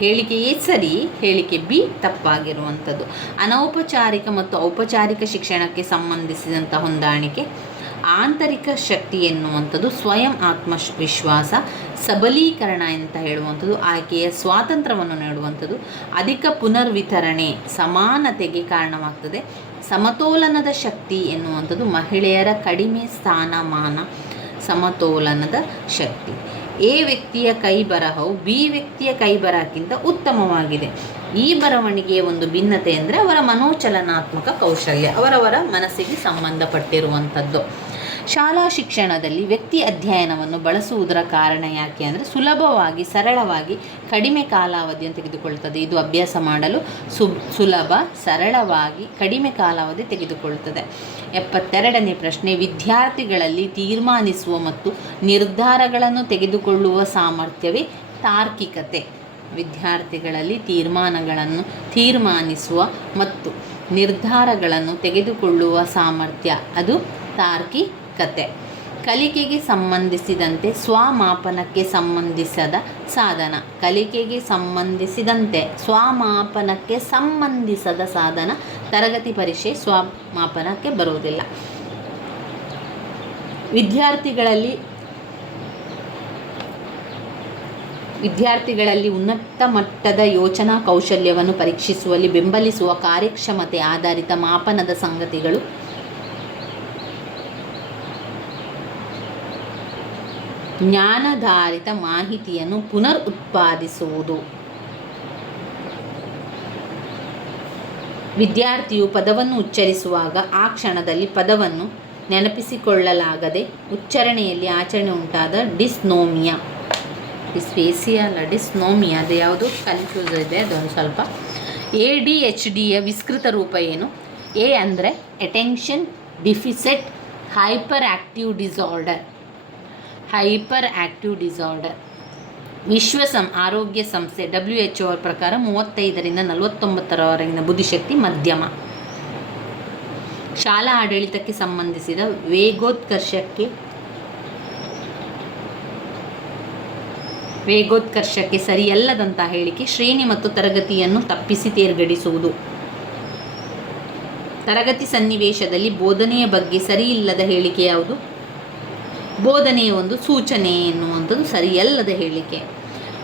ಹೇಳಿಕೆ ಎ ಸರಿ, ಹೇಳಿಕೆ ಬಿ ತಪ್ಪಾಗಿರುವಂಥದ್ದು. ಅನೌಪಚಾರಿಕ ಮತ್ತು ಔಪಚಾರಿಕ ಶಿಕ್ಷಣಕ್ಕೆ ಸಂಬಂಧಿಸಿದಂಥ ಹೊಂದಾಣಿಕೆ. ಆಂತರಿಕ ಶಕ್ತಿ ಎನ್ನುವಂಥದ್ದು ಸ್ವಯಂ ಆತ್ಮವಿಶ್ವಾಸ ಸಬಲೀಕರಣ ಅಂತ ಹೇಳುವಂಥದ್ದು ಆಯ್ಕೆಯ ಸ್ವಾತಂತ್ರ್ಯವನ್ನು ನೀಡುವಂಥದ್ದು. ಅಧಿಕ ಪುನರ್ವಿತರಣೆ ಸಮಾನತೆಗೆ ಕಾರಣವಾಗ್ತದೆ. ಸಮತೋಲನದ ಶಕ್ತಿ ಎನ್ನುವಂಥದ್ದು ಮಹಿಳೆಯರ ಕಡಿಮೆ ಸ್ಥಾನಮಾನ. ಸಮತೋಲನದ ಶಕ್ತಿ. ಎ ವ್ಯಕ್ತಿಯ ಕೈ ಬರಹವು ಬಿ ವ್ಯಕ್ತಿಯ ಕೈ ಬರಹಕ್ಕಿಂತ ಉತ್ತಮವಾಗಿದೆ. ಈ ಬರವಣಿಗೆಯ ಒಂದು ಭಿನ್ನತೆ ಅಂದರೆ ಅವರ ಮನೋಚಲನಾತ್ಮಕ ಕೌಶಲ್ಯ, ಅವರವರ ಮನಸ್ಸಿಗೆ ಸಂಬಂಧಪಟ್ಟಿರುವಂಥದ್ದು. ಶಾಲಾ ಶಿಕ್ಷಣದಲ್ಲಿ ವ್ಯಕ್ತಿ ಅಧ್ಯಯನವನ್ನು ಬಳಸುವುದರ ಕಾರಣ ಯಾಕೆ ಅಂದರೆ ಸುಲಭವಾಗಿ ಸರಳವಾಗಿ ಕಡಿಮೆ ಕಾಲಾವಧಿಯನ್ನು ತೆಗೆದುಕೊಳ್ಳುತ್ತದೆ. ಇದು ಅಭ್ಯಾಸ ಮಾಡಲು ಸುಲಭ, ಸರಳವಾಗಿ ಕಡಿಮೆ ಕಾಲಾವಧಿ ತೆಗೆದುಕೊಳ್ಳುತ್ತದೆ. 72ನೇ ಪ್ರಶ್ನೆ. ವಿದ್ಯಾರ್ಥಿಗಳಲ್ಲಿ ತೀರ್ಮಾನಿಸುವ ಮತ್ತು ನಿರ್ಧಾರಗಳನ್ನು ತೆಗೆದುಕೊಳ್ಳುವ ಸಾಮರ್ಥ್ಯವೇ ತಾರ್ಕಿಕತೆ. ವಿದ್ಯಾರ್ಥಿಗಳಲ್ಲಿ ತೀರ್ಮಾನಿಸುವ ಮತ್ತು ನಿರ್ಧಾರಗಳನ್ನು ತೆಗೆದುಕೊಳ್ಳುವ ಸಾಮರ್ಥ್ಯ ಅದು ತಾರ್ಕಿಕತೆ. ಕಲಿಕೆಗೆ ಸಂಬಂಧಿಸಿದಂತೆ ಸ್ವಮಾಪನಕ್ಕೆ ಸಂಬಂಧಿಸದ ಸಾಧನ. ಕಲಿಕೆಗೆ ಸಂಬಂಧಿಸಿದಂತೆ ಸ್ವಮಾಪನಕ್ಕೆ ಸಂಬಂಧಿಸದ ಸಾಧನ. ತರಗತಿ ಪರೀಕ್ಷೆ ಸ್ವಮಾಪನಕ್ಕೆ ಬರುವುದಿಲ್ಲ. ವಿದ್ಯಾರ್ಥಿಗಳಲ್ಲಿ ಉನ್ನತ ಮಟ್ಟದ ಯೋಚನಾ ಕೌಶಲ್ಯವನ್ನು ಪರೀಕ್ಷಿಸುವಲ್ಲಿ ಬೆಂಬಲಿಸುವ ಕಾರ್ಯಕ್ಷಮತೆ ಆಧಾರಿತ ಮಾಪನದ ಸಂಗತಿಗಳು. ಜ್ಞಾನಾಧಾರಿತ ಮಾಹಿತಿಯನ್ನು ಪುನರ್ ಉತ್ಪಾದಿಸುವುದು. ವಿದ್ಯಾರ್ಥಿಯು ಪದವನ್ನು ಉಚ್ಚರಿಸುವಾಗ ಆ ಕ್ಷಣದಲ್ಲಿ ಪದವನ್ನು ನೆನಪಿಸಿಕೊಳ್ಳಲಾಗದೆ ಉಚ್ಚಾರಣೆಯಲ್ಲಿ ಆಚರಣೆ ಉಂಟಾದ ಡಿಸ್ನೋಮಿಯಾ. ಡಿಸ್ನೋಮಿಯಾ ಅದು ಯಾವುದು ಕನ್ಫ್ಯೂಸ್ ಇದೆ, ಅದೊಂದು ಸ್ವಲ್ಪ. ADHDಯ ವಿಸ್ತೃತ ರೂಪ ಏನು? ಎ ಅಂದರೆ attention deficit hyperactive disorder. ವಿಶ್ವ ಆರೋಗ್ಯ ಸಂಸ್ಥೆ WHO ಅವರ ಪ್ರಕಾರ 35ರಿಂದ 49ರವರೆಗಿನ ಬುದ್ಧಿಶಕ್ತಿ ಮಧ್ಯಮ. ಶಾಲಾ ಆಡಳಿತಕ್ಕೆ ಸಂಬಂಧಿಸಿದ ವೇಗೋತ್ಕರ್ಷಕ್ಕೆ ಸರಿಯಲ್ಲದಂಥ ಹೇಳಿಕೆ ಶ್ರೇಣಿ ಮತ್ತು ತರಗತಿಯನ್ನು ತಪ್ಪಿಸಿ ತೇರ್ಗಡಿಸುವುದು. ತರಗತಿ ಸನ್ನಿವೇಶದಲ್ಲಿ ಬೋಧನೆಯ ಬಗ್ಗೆ ಸರಿಯಿಲ್ಲದ ಹೇಳಿಕೆ ಯಾವುದು? ಬೋಧನೆಯ ಒಂದು ಸೂಚನೆ ಎನ್ನುವಂಥದ್ದು ಸರಿಯಲ್ಲದ ಹೇಳಿಕೆ.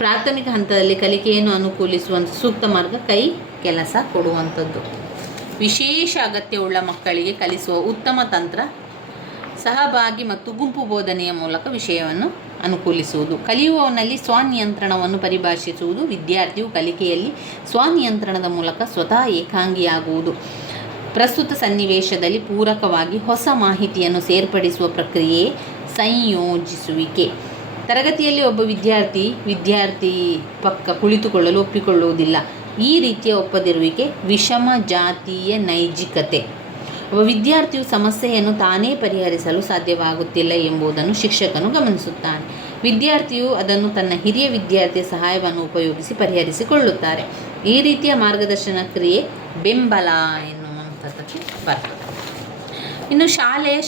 ಪ್ರಾಥಮಿಕ ಹಂತದಲ್ಲಿ ಕಲಿಕೆಯನ್ನು ಅನುಕೂಲಿಸುವಂಥ ಸೂಕ್ತ ಮಾರ್ಗ ಕೈ ಕೆಲಸ ಕೊಡುವಂಥದ್ದು. ವಿಶೇಷ ಅಗತ್ಯವುಳ್ಳ ಮಕ್ಕಳಿಗೆ ಕಲಿಸುವ ಉತ್ತಮ ತಂತ್ರ ಸಹಭಾಗಿ ಮತ್ತು ಗುಂಪು ಬೋಧನೆಯ ಮೂಲಕ ವಿಷಯವನ್ನು ಅನುಕೂಲಿಸುವುದು. ಕಲಿಯುವವನಲ್ಲಿ ಸ್ವನಿಯಂತ್ರಣವನ್ನು ಪರಿಭಾಷಿಸುವುದು. ವಿದ್ಯಾರ್ಥಿಯು ಕಲಿಕೆಯಲ್ಲಿ ಸ್ವನಿಯಂತ್ರಣದ ಮೂಲಕ ಸ್ವತಃ ಏಕಾಂಗಿಯಾಗುವುದು. ಪ್ರಸ್ತುತ ಸನ್ನಿವೇಶದಲ್ಲಿ ಪೂರಕವಾಗಿ ಹೊಸ ಮಾಹಿತಿಯನ್ನು ಸೇರ್ಪಡಿಸುವ ಪ್ರಕ್ರಿಯೆ ಸಂಯೋಜಿಸುವಿಕೆ. ತರಗತಿಯಲ್ಲಿ ಒಬ್ಬ ವಿದ್ಯಾರ್ಥಿ ಪಕ್ಕ ಕುಳಿತುಕೊಳ್ಳಲು ಒಪ್ಪಿಕೊಳ್ಳುವುದಿಲ್ಲ. ಈ ರೀತಿಯ ಒಪ್ಪದಿರುವಿಕೆ ವಿಷಮ ಜಾತೀಯ ನೈಜಿಕತೆ. ಒಬ್ಬ ವಿದ್ಯಾರ್ಥಿಯು ಸಮಸ್ಯೆಯನ್ನು ತಾನೇ ಪರಿಹರಿಸಲು ಸಾಧ್ಯವಾಗುತ್ತಿಲ್ಲ ಎಂಬುದನ್ನು ಶಿಕ್ಷಕನು ಗಮನಿಸುತ್ತಾನೆ. ವಿದ್ಯಾರ್ಥಿಯು ಅದನ್ನು ತನ್ನ ಹಿರಿಯ ವಿದ್ಯಾರ್ಥಿಯ ಸಹಾಯವನ್ನು ಉಪಯೋಗಿಸಿ ಪರಿಹರಿಸಿಕೊಳ್ಳುತ್ತಾರೆ. ಈ ರೀತಿಯ ಮಾರ್ಗದರ್ಶನ ಕ್ರಿಯೆ ಬೆಂಬಲ ಎನ್ನುವಂಥದ್ದಕ್ಕೆ ಬರ್ತದೆ. ಇನ್ನು ಶಾಲೆಯ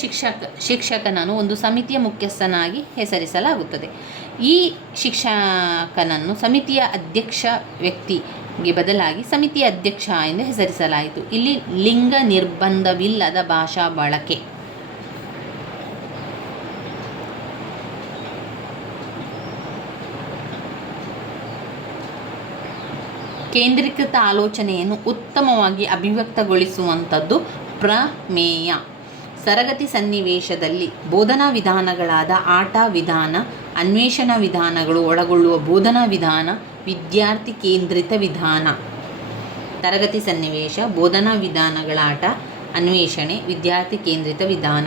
ಶಿಕ್ಷಕನನ್ನು ಒಂದು ಸಮಿತಿಯ ಮುಖ್ಯಸ್ಥನಾಗಿ ಹೆಸರಿಸಲಾಗುತ್ತದೆ. ಈ ಶಿಕ್ಷಕನನ್ನು ಸಮಿತಿಯ ಅಧ್ಯಕ್ಷ ವ್ಯಕ್ತಿಗೆ ಬದಲಾಗಿ ಸಮಿತಿಯ ಅಧ್ಯಕ್ಷ ಎಂದು ಹೆಸರಿಸಲಾಯಿತು. ಇಲ್ಲಿ ಲಿಂಗ ನಿರ್ಬಂಧವಿಲ್ಲದ ಭಾಷಾ ಬಳಕೆ. ಕೇಂದ್ರೀಕೃತ ಆಲೋಚನೆಯನ್ನು ಉತ್ತಮವಾಗಿ ಅಭಿವ್ಯಕ್ತಗೊಳಿಸುವಂಥದ್ದು ಪ್ರಮೇಯ. ತರಗತಿ ಸನ್ನಿವೇಶದಲ್ಲಿ ಬೋಧನಾ ವಿಧಾನಗಳಾದ ಆಟ ವಿಧಾನ, ಅನ್ವೇಷಣಾ ವಿಧಾನಗಳು ಒಳಗೊಳ್ಳುವ ಬೋಧನಾ ವಿಧಾನ ವಿದ್ಯಾರ್ಥಿ ಕೇಂದ್ರಿತ ವಿಧಾನ. ತರಗತಿ ಸನ್ನಿವೇಶ, ಬೋಧನಾ ವಿಧಾನಗಳಾಟ, ಅನ್ವೇಷಣೆ, ವಿದ್ಯಾರ್ಥಿ ಕೇಂದ್ರಿತ ವಿಧಾನ.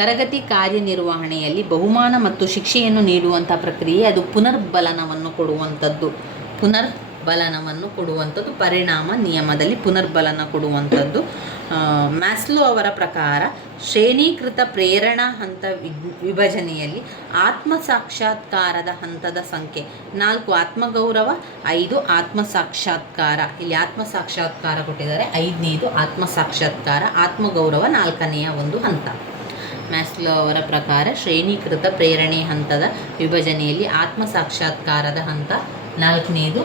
ತರಗತಿ ಕಾರ್ಯನಿರ್ವಹಣೆಯಲ್ಲಿ ಬಹುಮಾನ ಮತ್ತು ಶಿಕ್ಷೆಯನ್ನು ನೀಡುವಂಥ ಪ್ರಕ್ರಿಯೆ ಅದು ಪುನರ್ಬಲನವನ್ನು ಕೊಡುವಂಥದ್ದು. ಪರಿಣಾಮ ನಿಯಮದಲ್ಲಿ ಪುನರ್ಬಲನ ಕೊಡುವಂಥದ್ದು. ಮ್ಯಾಸ್ಲೋ ಅವರ ಪ್ರಕಾರ ಶ್ರೇಣೀಕೃತ ಪ್ರೇರಣಾ ಹಂತ ವಿಭಜನೆಯಲ್ಲಿ ಆತ್ಮಸಾಕ್ಷಾತ್ಕಾರದ ಹಂತದ ಸಂಖ್ಯೆ 4 ಆತ್ಮಗೌರವ, 5 ಆತ್ಮಸಾಕ್ಷಾತ್ಕಾರ. ಇಲ್ಲಿ ಆತ್ಮಸಾಕ್ಷಾತ್ಕಾರ ಕೊಟ್ಟಿದ್ದಾರೆ, 5ನೇದು ಆತ್ಮಸಾಕ್ಷಾತ್ಕಾರ, ಆತ್ಮಗೌರವ 4ನೆಯ ಒಂದು ಹಂತ. ಮ್ಯಾಸ್ಲೋ ಅವರ ಪ್ರಕಾರ ಶ್ರೇಣೀಕೃತ ಪ್ರೇರಣೆ ಹಂತದ ವಿಭಜನೆಯಲ್ಲಿ ಆತ್ಮಸಾಕ್ಷಾತ್ಕಾರದ ಹಂತ, 4ನೇದು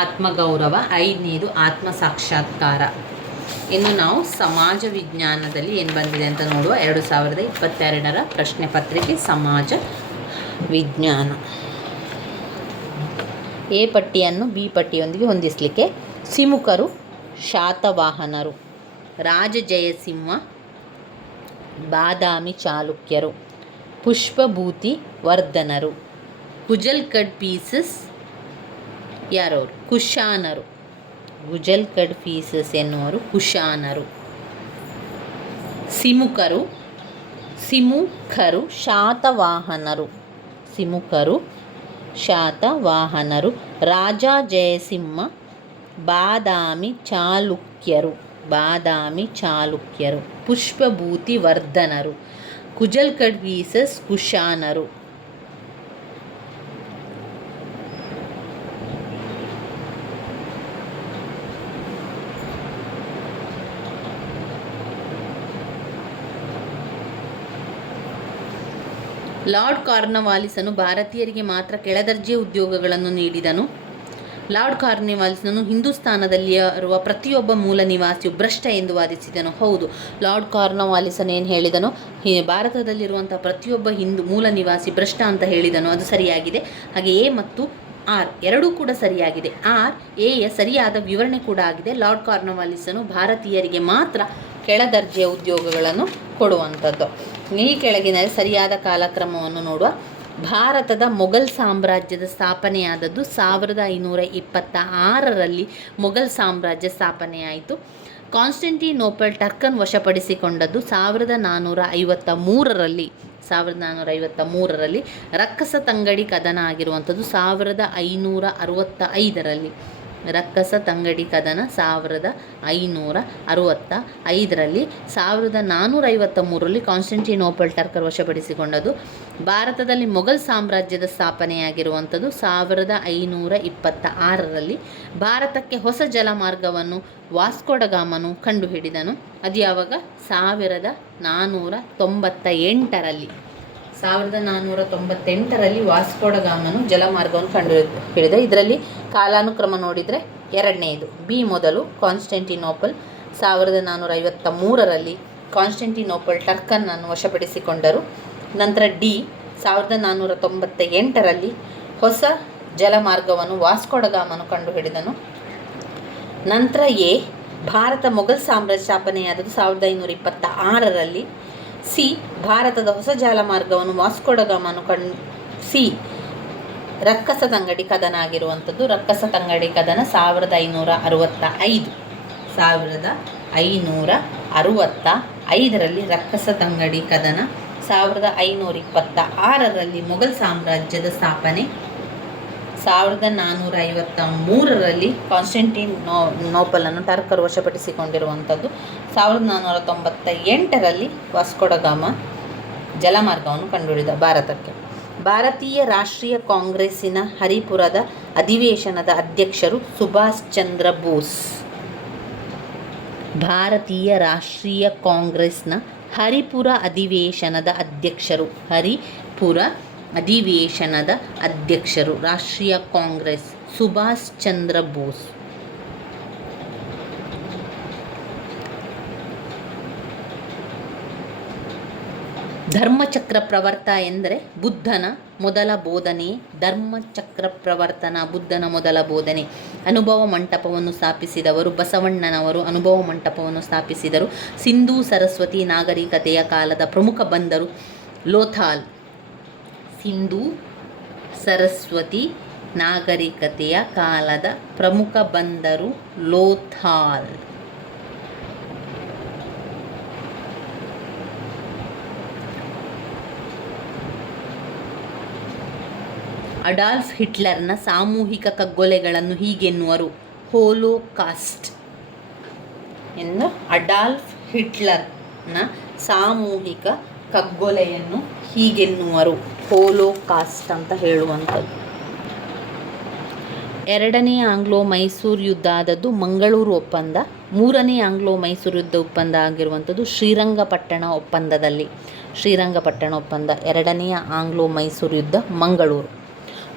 ಆತ್ಮಗೌರವ, 5ನೇದು ಆತ್ಮಸಾಕ್ಷಾತ್ಕಾರ. ಇನ್ನು ನಾವು ಸಮಾಜ ವಿಜ್ಞಾನದಲ್ಲಿ ಏನು ಬಂದಿದೆ ಅಂತ ನೋಡುವ. 2022ರ ಪ್ರಶ್ನೆ ಪತ್ರಿಕೆ ಸಮಾಜ ವಿಜ್ಞಾನ. ಎ ಪಟ್ಟಿಯನ್ನು ಬಿ ಪಟ್ಟಿಯೊಂದಿಗೆ ಹೊಂದಿಸಲಿಕ್ಕೆ ಸಿಮುಕರು ಶಾತವಾಹನರು, ರಾಜಜಯಸಿಂಹ ಬಾದಾಮಿ ಚಾಲುಕ್ಯರು, ಪುಷ್ಪಭೂತಿ ವರ್ಧನರು, ಗುಜಲ್ಕಡ್ ಪೀಸಸ್ ಯಾರವರು? ಕುಶಾನರು. ಗುಜಲ್ಕಡ್ ಪೀಸಸ್ ಎನ್ನುವರು ಕುಶಾನರು. ಸಿಮುಖರು ಶಾತವಾಹನರು, ರಾಜ ಜಯಸಿಂಹ ಬಾದಾಮಿ ಚಾಲುಕ್ಯರು, ಪುಷ್ಪಭೂತಿ ವರ್ಧನರು, ಗುಜಲ್ಕಡ್ ಪೀಸಸ್ ಕುಶಾನರು. ಲಾರ್ಡ್ ಕಾರ್ನ್ವಾಲಿಸನು ಭಾರತೀಯರಿಗೆ ಮಾತ್ರ ಕೆಳದರ್ಜೆಯ ಉದ್ಯೋಗಗಳನ್ನು ನೀಡಿದನು. ಲಾರ್ಡ್ ಕಾರ್ನ್ವಾಲಿಸನು ಹಿಂದೂಸ್ತಾನದಲ್ಲಿರುವ ಪ್ರತಿಯೊಬ್ಬ ಮೂಲ ನಿವಾಸಿಯು ಭ್ರಷ್ಟ ಎಂದು ವಾದಿಸಿದನು. ಹೌದು, ಲಾರ್ಡ್ ಕಾರ್ನ್ವಾಲಿಸನ್ ಏನು ಹೇಳಿದನು? ಭಾರತದಲ್ಲಿರುವಂಥ ಪ್ರತಿಯೊಬ್ಬ ಮೂಲ ನಿವಾಸಿ ಭ್ರಷ್ಟ ಅಂತ ಹೇಳಿದನು. ಅದು ಸರಿಯಾಗಿದೆ. ಹಾಗೆ ಎ ಮತ್ತು ಆರ್ ಎರಡೂ ಕೂಡ ಸರಿಯಾಗಿದೆ. ಎಯ ಸರಿಯಾದ ವಿವರಣೆ ಕೂಡ ಆಗಿದೆ. ಲಾರ್ಡ್ ಕಾರ್ನ್ವಾಲಿಸನು ಭಾರತೀಯರಿಗೆ ಮಾತ್ರ ಕೆಳದರ್ಜೆಯ ಉದ್ಯೋಗಗಳನ್ನು ಕೊಡುವಂಥದ್ದು. ಈ ಕೆಳಗಿನ ಸರಿಯಾದ ಕಾಲಕ್ರಮವನ್ನು ನೋಡುವ. ಭಾರತದ ಮೊಘಲ್ ಸಾಮ್ರಾಜ್ಯದ ಸ್ಥಾಪನೆಯಾದದ್ದು 1526ರಲ್ಲಿ ಮೊಘಲ್ ಸಾಮ್ರಾಜ್ಯ ಸ್ಥಾಪನೆಯಾಯಿತು. ಕಾನ್ಸ್ಟಂಟಿನೋಪಲ್ ಟರ್ಕನ್ ವಶಪಡಿಸಿಕೊಂಡದ್ದು 1453ರಲ್ಲಿ. ರಕ್ಕಸ ತಂಗಡಿ ಕದನ ಆಗಿರುವಂಥದ್ದು 1565ರಲ್ಲಿ. ರಕ್ಕಸ ತಂಗಡಿ ಕದನ 1565ರಲ್ಲಿ. 1453ರಲ್ಲಿ ಕಾನ್ಸ್ಟಂಟಿನೋಪಲ್ ಟರ್ಕರ್ ವಶಪಡಿಸಿಕೊಂಡದ್ದು. ಭಾರತದಲ್ಲಿ ಮೊಘಲ್ ಸಾಮ್ರಾಜ್ಯದ ಸ್ಥಾಪನೆಯಾಗಿರುವಂಥದ್ದು 1526ರಲ್ಲಿ. ಭಾರತಕ್ಕೆ ಹೊಸ ಜಲಮಾರ್ಗವನ್ನು ವಾಸ್ಕೋಡಗಾಮನು ಕಂಡುಹಿಡಿದನು. ಅದು ಯಾವಾಗ? 1498ರಲ್ಲಿ. 1498ರಲ್ಲಿ ವಾಸ್ಕೋಡಗಾಮನು ಜಲಮಾರ್ಗವನ್ನು ಕಂಡುಹಿಡಿದ. ಇದರಲ್ಲಿ ಕಾಲಾನುಕ್ರಮ ನೋಡಿದರೆ 2ನೇದು. ಬಿ ಮೊದಲು ಕಾನ್ಸ್ಟಂಟಿನೋಪಲ್ 1453ರಲ್ಲಿ ಕಾನ್ಸ್ಟಂಟಿನೋಪಲ್ ಟರ್ಕನ್ನನ್ನು ವಶಪಡಿಸಿಕೊಂಡರು. ನಂತರ ಡಿ 1498ರಲ್ಲಿ ಹೊಸ ಜಲಮಾರ್ಗವನ್ನು ವಾಸ್ಕೋಡಗಾಮನು ಕಂಡುಹಿಡಿದನು. ನಂತರ ಎ ಭಾರತ ಮೊಘಲ್ ಸಾಮ್ರಾಜ್ಯ ಸ್ಥಾಪನೆಯಾದದ್ದು 1526ರಲ್ಲಿ. ಸಿ. ಭಾರತದ ಹೊಸ ಜಾಲಮಾರ್ಗವನ್ನು ವಾಸ್ಕೋಡಗಾಮನು ಸಿ. ರಕ್ಕಸದಂಗಡಿ ಕದನ ಆಗಿರುವಂಥದ್ದು. ರಕ್ಕಸದಂಗಡಿ ಕದನ 1565ರಲ್ಲಿ ರಕ್ಕಸದಂಗಡಿ ಕದನ. 1526ರಲ್ಲಿ ಮೊಘಲ್ ಸಾಮ್ರಾಜ್ಯದ ಸ್ಥಾಪನೆ. 1453ರಲ್ಲಿ ಕಾನ್ಸ್ಟಂಟಿನೋಪಲನ್ನು ಟರ್ಕರು ವಶಪಡಿಸಿಕೊಂಡಿರುವಂಥದ್ದು. 1498ರಲ್ಲಿ ವಾಸ್ಕೋಡಗಾಮ ಜಲಮಾರ್ಗವನ್ನು ಕಂಡುಹಿಡಿದ ಭಾರತಕ್ಕೆ. ಭಾರತೀಯ ರಾಷ್ಟ್ರೀಯ ಕಾಂಗ್ರೆಸ್ಸಿನ ಹರಿಪುರದ ಅಧಿವೇಶನದ ಅಧ್ಯಕ್ಷರು ಸುಭಾಷ್ ಚಂದ್ರ ಬೋಸ್. ಭಾರತೀಯ ರಾಷ್ಟ್ರೀಯ ಕಾಂಗ್ರೆಸ್ನ ಹರಿಪುರ ಅಧಿವೇಶನದ ಅಧ್ಯಕ್ಷರು. ಹರಿಪುರ ಅಧಿವೇಶನದ ಅಧ್ಯಕ್ಷರು ರಾಷ್ಟ್ರೀಯ ಕಾಂಗ್ರೆಸ್ ಸುಭಾಷ್ ಚಂದ್ರ ಬೋಸ್. ಧರ್ಮಚಕ್ರ ಪ್ರವರ್ತ ಎಂದರೆ ಬುದ್ಧನ ಮೊದಲ ಬೋಧನೆ. ಧರ್ಮಚಕ್ರ ಪ್ರವರ್ತನ ಬುದ್ಧನ ಮೊದಲ ಬೋಧನೆ. ಅನುಭವ ಮಂಟಪವನ್ನು ಸ್ಥಾಪಿಸಿದವರು ಬಸವಣ್ಣನವರು ಅನುಭವ ಮಂಟಪವನ್ನು ಸ್ಥಾಪಿಸಿದರು. ಸಿಂಧೂ ಸರಸ್ವತಿ ನಾಗರಿಕತೆಯ ಕಾಲದ ಪ್ರಮುಖ ಬಂದರು ಲೋಥಾಲ್. ಸಿಂಧೂ ಸರಸ್ವತಿ ನಾಗರಿಕತೆಯ ಕಾಲದ ಪ್ರಮುಖ ಬಂದರು ಲೋಥಾಲ್. ಅಡಾಲ್ಫ್ ಹಿಟ್ಲರ್ನ ಸಾಮೂಹಿಕ ಕಗ್ಗೊಲೆಗಳನ್ನು ಹೀಗೆನ್ನುವರು ಹೋಲೋಕಾಸ್ಟ್ ಎಂದು. ಅಡಾಲ್ಫ್ ಹಿಟ್ಲರ್ನ ಸಾಮೂಹಿಕ ಕಗ್ಗೊಲೆಯನ್ನು ಹೀಗೆನ್ನುವರು ಹೋಲೋಕಾಸ್ಟ್ ಅಂತ ಹೇಳುವಂಥದ್ದು. ಎರಡನೇ ಆಂಗ್ಲೋ ಮೈಸೂರು ಯುದ್ಧ ಆದದ್ದು ಮಂಗಳೂರು ಒಪ್ಪಂದ. ಮೂರನೇ ಆಂಗ್ಲೋ ಮೈಸೂರು ಯುದ್ಧ ಒಪ್ಪಂದ ಆಗಿರುವಂಥದ್ದು ಶ್ರೀರಂಗಪಟ್ಟಣ ಒಪ್ಪಂದದಲ್ಲಿ. ಶ್ರೀರಂಗಪಟ್ಟಣ ಒಪ್ಪಂದ. ಎರಡನೆಯ ಆಂಗ್ಲೋ ಮೈಸೂರು ಯುದ್ಧ ಮಂಗಳೂರು.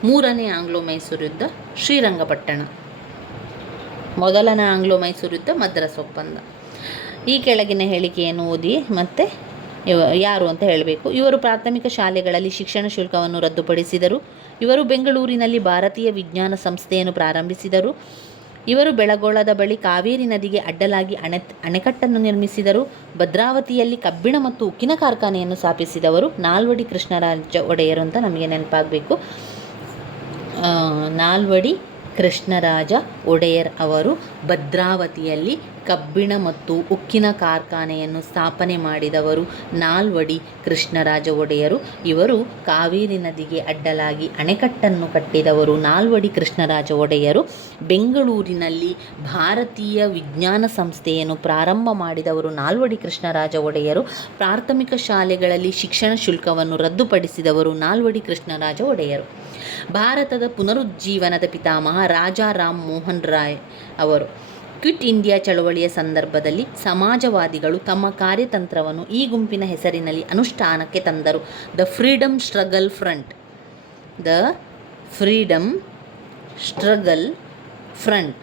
ಮೂರನೇ ಆಂಗ್ಲೋ ಮೈಸೂರು ಯುದ್ಧ ಶ್ರೀರಂಗಪಟ್ಟಣ. ಮೊದಲನೇ ಆಂಗ್ಲೋ ಮೈಸೂರು ಯುದ್ಧ ಮದ್ರಾಸ್ ಒಪ್ಪಂದ. ಈ ಕೆಳಗಿನ ಹೇಳಿಕೆಯನ್ನು ಓದಿ ಮತ್ತು ಯಾರು ಅಂತ ಹೇಳಬೇಕು. ಇವರು ಪ್ರಾಥಮಿಕ ಶಾಲೆಗಳಲ್ಲಿ ಶಿಕ್ಷಣ ಶುಲ್ಕವನ್ನು ರದ್ದುಪಡಿಸಿದರು. ಇವರು ಬೆಂಗಳೂರಿನಲ್ಲಿ ಭಾರತೀಯ ವಿಜ್ಞಾನ ಸಂಸ್ಥೆಯನ್ನು ಪ್ರಾರಂಭಿಸಿದರು. ಇವರು ಬೆಳಗೊಳದ ಬಳಿ ಕಾವೇರಿ ನದಿಗೆ ಅಡ್ಡಲಾಗಿ ಅಣೆಕಟ್ಟನ್ನು ನಿರ್ಮಿಸಿದರು. ಭದ್ರಾವತಿಯಲ್ಲಿ ಕಬ್ಬಿಣ ಮತ್ತು ಉಕ್ಕಿನ ಕಾರ್ಖಾನೆಯನ್ನು ಸ್ಥಾಪಿಸಿದವರು ನಾಲ್ವಡಿ ಕೃಷ್ಣರಾಜ ಒಡೆಯರು ಅಂತ ನಮಗೆ ನೆನಪಾಗಬೇಕು. ನಾಲ್ವಡಿ ಕೃಷ್ಣರಾಜ ಒಡೆಯರ್ ಅವರು ಭದ್ರಾವತಿಯಲ್ಲಿ ಕಬ್ಬಿಣ ಮತ್ತು ಉಕ್ಕಿನ ಕಾರ್ಖಾನೆಯನ್ನು ಸ್ಥಾಪನೆ ಮಾಡಿದವರು ನಾಲ್ವಡಿ ಕೃಷ್ಣರಾಜ ಒಡೆಯರು. ಇವರು ಕಾವೇರಿ ನದಿಗೆ ಅಡ್ಡಲಾಗಿ ಅಣೆಕಟ್ಟನ್ನು ಕಟ್ಟಿದವರು ನಾಲ್ವಡಿ ಕೃಷ್ಣರಾಜ ಒಡೆಯರು. ಬೆಂಗಳೂರಿನಲ್ಲಿ ಭಾರತೀಯ ವಿಜ್ಞಾನ ಸಂಸ್ಥೆಯನ್ನು ಪ್ರಾರಂಭ ಮಾಡಿದವರು ನಾಲ್ವಡಿ ಕೃಷ್ಣರಾಜ ಒಡೆಯರು. ಪ್ರಾಥಮಿಕ ಶಾಲೆಗಳಲ್ಲಿ ಶಿಕ್ಷಣ ಶುಲ್ಕವನ್ನು ರದ್ದುಪಡಿಸಿದವರು ನಾಲ್ವಡಿ ಕೃಷ್ಣರಾಜ ಒಡೆಯರು. ಭಾರತದ ಪುನರುಜ್ಜೀವನದ ಪಿತಾಮಹ ರಾಜಾ ರಾಮ್ ಮೋಹನ್ ರಾಯ್ ಅವರು. ಕ್ವಿಟ್ ಇಂಡಿಯಾ ಚಳವಳಿಯ ಸಂದರ್ಭದಲ್ಲಿ ಸಮಾಜವಾದಿಗಳು ತಮ್ಮ ಕಾರ್ಯತಂತ್ರವನ್ನು ಈ ಗುಂಪಿನ ಹೆಸರಿನಲ್ಲಿ ಅನುಷ್ಠಾನಕ್ಕೆ ತಂದರು. The freedom struggle front. The freedom struggle front.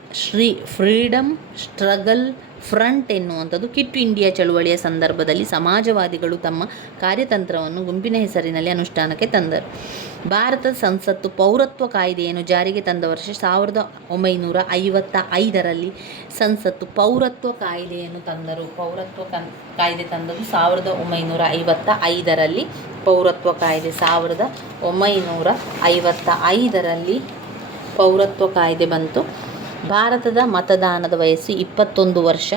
Freedom struggle front ಎನ್ನುವಂಥದ್ದು ಕ್ವಿಟ್ ಇಂಡಿಯಾ ಚಳುವಳಿಯ ಸಂದರ್ಭದಲ್ಲಿ ಸಮಾಜವಾದಿಗಳು ತಮ್ಮ ಕಾರ್ಯತಂತ್ರವನ್ನು ಗುಂಪಿನ ಹೆಸರಿನಲ್ಲಿ ಅನುಷ್ಠಾನಕ್ಕೆ ತಂದರು. ಭಾರತದ ಸಂಸತ್ತು ಪೌರತ್ವ ಕಾಯ್ದೆಯನ್ನು ಜಾರಿಗೆ ತಂದ ವರ್ಷ 1955ರಲ್ಲಿ ಸಂಸತ್ತು ಪೌರತ್ವ ಕಾಯ್ದೆಯನ್ನು ತಂದರು. ಪೌರತ್ವ ಕಾಯ್ದೆ ತಂದದ್ದು 1955ರಲ್ಲಿ. ಪೌರತ್ವ ಕಾಯ್ದೆ 1955ರಲ್ಲಿ ಪೌರತ್ವ ಕಾಯ್ದೆ ಬಂತು. ಭಾರತದ ಮತದಾನದ ವಯಸ್ಸು 21 ವರ್ಷ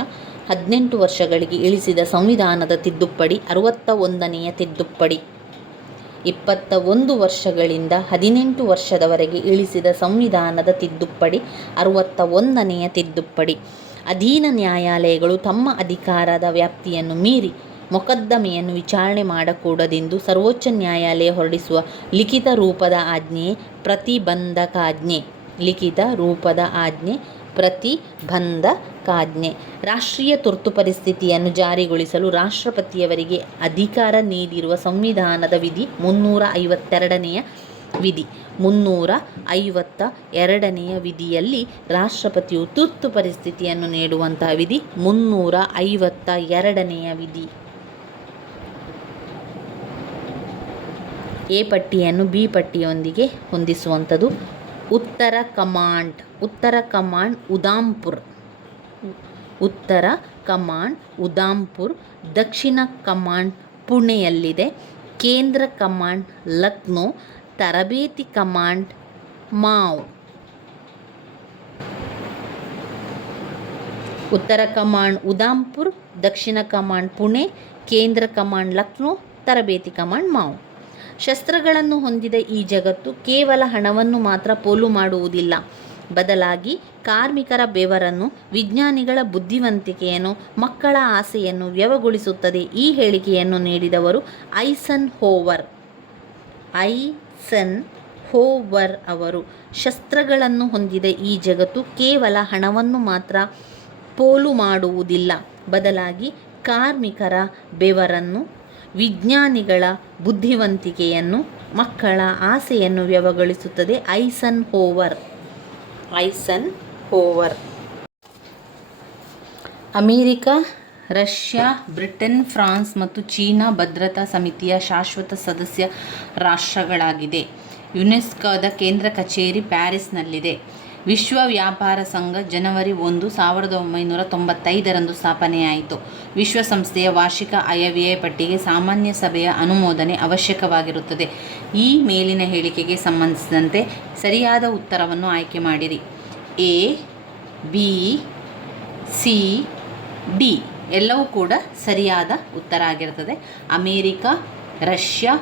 18 ವರ್ಷಗಳಿಗೆ ಇಳಿಸಿದ ಸಂವಿಧಾನದ ತಿದ್ದುಪಡಿ 61ನೆಯ ತಿದ್ದುಪಡಿ. 21 ವರ್ಷಗಳಿಂದ 18 ವರ್ಷದವರೆಗೆ ಇಳಿಸಿದ ಸಂವಿಧಾನದ ತಿದ್ದುಪಡಿ 61ನೆಯ ತಿದ್ದುಪಡಿ. ಅಧೀನ ನ್ಯಾಯಾಲಯಗಳು ತಮ್ಮ ಅಧಿಕಾರದ ವ್ಯಾಪ್ತಿಯನ್ನು ಮೀರಿ ಮೊಕದ್ದಮೆಯನ್ನು ವಿಚಾರಣೆ ಮಾಡಕೂಡದೆಂದು ಸರ್ವೋಚ್ಚ ನ್ಯಾಯಾಲಯ ಹೊರಡಿಸುವ ಲಿಖಿತ ರೂಪದ ಆಜ್ಞೆ ಪ್ರತಿಬಂಧಕಾಜ್ಞೆ. ಲಿಖಿತ ರೂಪದ ಆಜ್ಞೆ ಪ್ರತಿಬಂಧಕಾಜ್ಞೆ. ರಾಷ್ಟ್ರೀಯ ತುರ್ತು ಪರಿಸ್ಥಿತಿಯನ್ನು ಜಾರಿಗೊಳಿಸಲು ರಾಷ್ಟ್ರಪತಿಯವರಿಗೆ ಅಧಿಕಾರ ನೀಡಿರುವ ಸಂವಿಧಾನದ ವಿಧಿ 352ನೆಯ ವಿಧಿ. 352ನೆಯ ವಿಧಿಯಲ್ಲಿ ರಾಷ್ಟ್ರಪತಿಯು ತುರ್ತು ಪರಿಸ್ಥಿತಿಯನ್ನು ನೀಡುವಂತಹ ವಿಧಿ 352ನೆಯ ವಿಧಿ. ಎ ಪಟ್ಟಿಯನ್ನು ಬಿ ಪಟ್ಟಿಯೊಂದಿಗೆ ಹೊಂದಿಸುವಂಥದ್ದು. ಉತ್ತರ ಕಮಾಂಡ್ ಉದಾಂಪುರ್. ಉತ್ತರ ಕಮಾಂಡ್ ಉಧಾಂಪುರ್, ದಕ್ಷಿಣ ಕಮಾಂಡ್ ಪುಣೆಯಲ್ಲಿದೆ, ಕೇಂದ್ರ ಕಮಾಂಡ್ ಲಕ್ನೋ, ತರಬೇತಿ ಕಮಾಂಡ್ ಮಾವ್. ಉತ್ತರ ಕಮಾಂಡ್ ಉಧಾಂಪುರ್, ದಕ್ಷಿಣ ಕಮಾಂಡ್ ಪುಣೆ, ಕೇಂದ್ರ ಕಮಾಂಡ್ ಲಕ್ನೋ, ತರಬೇತಿ ಕಮಾಂಡ್ ಮಾವ್. ಶಸ್ತ್ರಗಳನ್ನು ಹೊಂದಿದ ಈ ಜಗತ್ತು ಕೇವಲ ಹಣವನ್ನು ಮಾತ್ರ ಪೋಲು ಮಾಡುವುದಿಲ್ಲ, ಬದಲಾಗಿ ಕಾರ್ಮಿಕರ ಬೆವರನ್ನು, ವಿಜ್ಞಾನಿಗಳ ಬುದ್ಧಿವಂತಿಕೆಯನ್ನು, ಮಕ್ಕಳ ಆಸೆಯನ್ನು ವ್ಯವಗೊಳಿಸುತ್ತದೆ. ಈ ಹೇಳಿಕೆಯನ್ನು ನೀಡಿದವರು ಐಸನ್ ಹೋವರ್ ಅವರು. ಶಸ್ತ್ರಗಳನ್ನು ಹೊಂದಿದ ಈ ಜಗತ್ತು ಕೇವಲ ಹಣವನ್ನು ಮಾತ್ರ ಪೋಲು ಮಾಡುವುದಿಲ್ಲ, ಬದಲಾಗಿ ಕಾರ್ಮಿಕರ ಬೆವರನ್ನು, ವಿಜ್ಞಾನಿಗಳ ಬುದ್ಧಿವಂತಿಕೆಯನ್ನು, ಮಕ್ಕಳ ಆಸೆಯನ್ನು ವ್ಯವಗೊಳಿಸುತ್ತದೆ. Eisenhower. America, Russia, Britain, France ಮತ್ತು ಚೀನಾ ಭದ್ರತಾ ಸಮಿತಿಯ ಶಾಶ್ವತ ಸದಸ್ಯ ರಾಷ್ಟ್ರಗಳಾಗಿದೆ. ಯುನೆಸ್ಕೋದ ಕೇಂದ್ರ ಕಚೇರಿ ಪ್ಯಾರಿಸ್ನಲ್ಲಿದೆ. ವಿಶ್ವ ವ್ಯಾಪಾರ ಸಂಘ ಜನವರಿ 1, 1995 ಸ್ಥಾಪನೆಯಾಯಿತು. ವಿಶ್ವಸಂಸ್ಥೆಯ ವಾರ್ಷಿಕ ಆಯವ್ಯಯ ಪಟ್ಟಿಗೆ ಸಾಮಾನ್ಯ ಸಭೆಯ ಅನುಮೋದನೆ ಅವಶ್ಯಕವಾಗಿರುತ್ತದೆ. ಈ ಮೇಲಿನ ಹೇಳಿಕೆಗೆ ಸಂಬಂಧಿಸಿದಂತೆ ಸರಿಯಾದ ಉತ್ತರವನ್ನು ಆಯ್ಕೆ ಮಾಡಿರಿ. ಎ, ಬಿ, ಸಿ, ಡಿ ಎಲ್ಲವೂ ಕೂಡ ಸರಿಯಾದ ಉತ್ತರ ಆಗಿರುತ್ತದೆ. ಅಮೇರಿಕ, ರಷ್ಯಾ,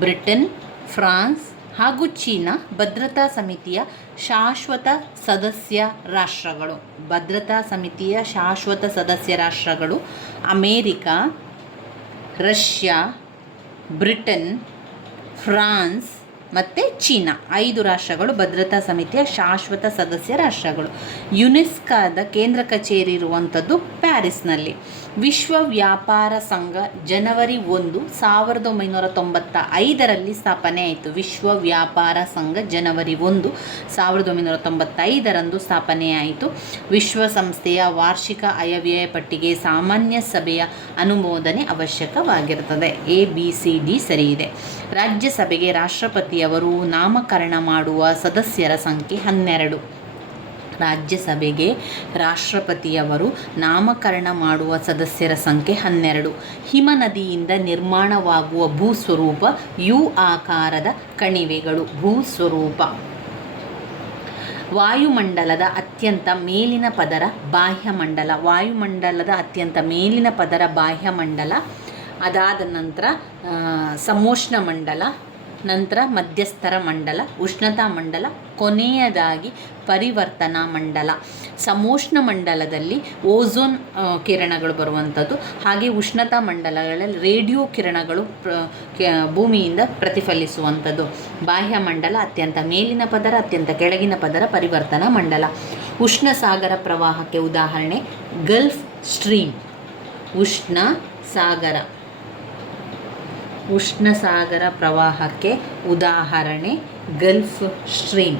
ಬ್ರಿಟನ್, ಫ್ರಾನ್ಸ್ ಹಾಗೂ ಚೀನಾ ಭದ್ರತಾ ಸಮಿತಿಯ ಶಾಶ್ವತ ಸದಸ್ಯ ರಾಷ್ಟ್ರಗಳು. ಭದ್ರತಾ ಸಮಿತಿಯ ಶಾಶ್ವತ ಸದಸ್ಯ ರಾಷ್ಟ್ರಗಳು ಅಮೇರಿಕ, ರಷ್ಯಾ, ಬ್ರಿಟನ್, ಫ್ರಾನ್ಸ್ ಮತ್ತು ಚೀನಾ. 5 ರಾಷ್ಟ್ರಗಳು ಭದ್ರತಾ ಸಮಿತಿಯ ಶಾಶ್ವತ ಸದಸ್ಯ ರಾಷ್ಟ್ರಗಳು. ಯುನೆಸ್ಕೋದ ಕೇಂದ್ರ ಕಚೇರಿ ಇರುವಂಥದ್ದು ಪ್ಯಾರಿಸ್ನಲ್ಲಿ. ವಿಶ್ವ ವ್ಯಾಪಾರ ಸಂಘ ಜನವರಿ 1, 1995 ಸ್ಥಾಪನೆಯಾಯಿತು. ವಿಶ್ವ ವ್ಯಾಪಾರ ಸಂಘ ಜನವರಿ 1, 1995 ಸ್ಥಾಪನೆಯಾಯಿತು. ವಿಶ್ವಸಂಸ್ಥೆಯ ವಾರ್ಷಿಕ ಆಯವ್ಯಯ ಪಟ್ಟಿಗೆ ಸಾಮಾನ್ಯ ಸಭೆಯ ಅನುಮೋದನೆ ಅವಶ್ಯಕವಾಗಿರುತ್ತದೆ. ಎ, ಬಿ, ಸಿ, ಡಿ ಸರಿಯಿದೆ. ರಾಜ್ಯಸಭೆಗೆ ರಾಷ್ಟ್ರಪತಿಯವರು ನಾಮಕರಣ ಮಾಡುವ ಸದಸ್ಯರ ಸಂಖ್ಯೆ 12. ರಾಜ್ಯಸಭೆಗೆ ರಾಷ್ಟ್ರಪತಿಯವರು ನಾಮಕರಣ ಮಾಡುವ ಸದಸ್ಯರ ಸಂಖ್ಯೆ 12. ಹಿಮನದಿಯಿಂದ ನಿರ್ಮಾಣವಾಗುವ ಭೂಸ್ವರೂಪ ಯು ಆಕಾರದ ಕಣಿವೆಗಳು. ಭೂಸ್ವರೂಪ. ವಾಯುಮಂಡಲದ ಅತ್ಯಂತ ಮೇಲಿನ ಪದರ ಬಾಹ್ಯಮಂಡಲ. ವಾಯುಮಂಡಲದ ಅತ್ಯಂತ ಮೇಲಿನ ಪದರ ಬಾಹ್ಯಮಂಡಲ. ಅದಾದ ನಂತರ ಸಮೋಷ್ಣ ಮಂಡಲ, ನಂತರ ಮಧ್ಯಸ್ಥರ ಮಂಡಲ, ಉಷ್ಣತಾ ಮಂಡಲ, ಕೊನೆಯದಾಗಿ ಪರಿವರ್ತನಾ ಮಂಡಲ. ಸಮೋಷ್ಣ ಮಂಡಲದಲ್ಲಿ ಓಝೋನ್ ಕಿರಣಗಳು ಬರುವಂಥದ್ದು, ಹಾಗೆ ಉಷ್ಣತಾ ಮಂಡಲಗಳಲ್ಲಿ ರೇಡಿಯೋ ಕಿರಣಗಳು ಭೂಮಿಯಿಂದ ಪ್ರತಿಫಲಿಸುವಂಥದ್ದು. ಬಾಹ್ಯಮಂಡಲ ಅತ್ಯಂತ ಮೇಲಿನ ಪದರ, ಅತ್ಯಂತ ಕೆಳಗಿನ ಪದರ, ಪರಿವರ್ತನಾ ಮಂಡಲ. ಉಷ್ಣ ಸಾಗರ ಪ್ರವಾಹಕ್ಕೆ ಉದಾಹರಣೆ ಗಲ್ಫ್ ಸ್ಟ್ರೀಮ್. ಉಷ್ಣ ಸಾಗರ ಪ್ರವಾಹಕ್ಕೆ ಉದಾಹರಣೆ ಗಲ್ಫ್ ಸ್ಟ್ರೀಮ್.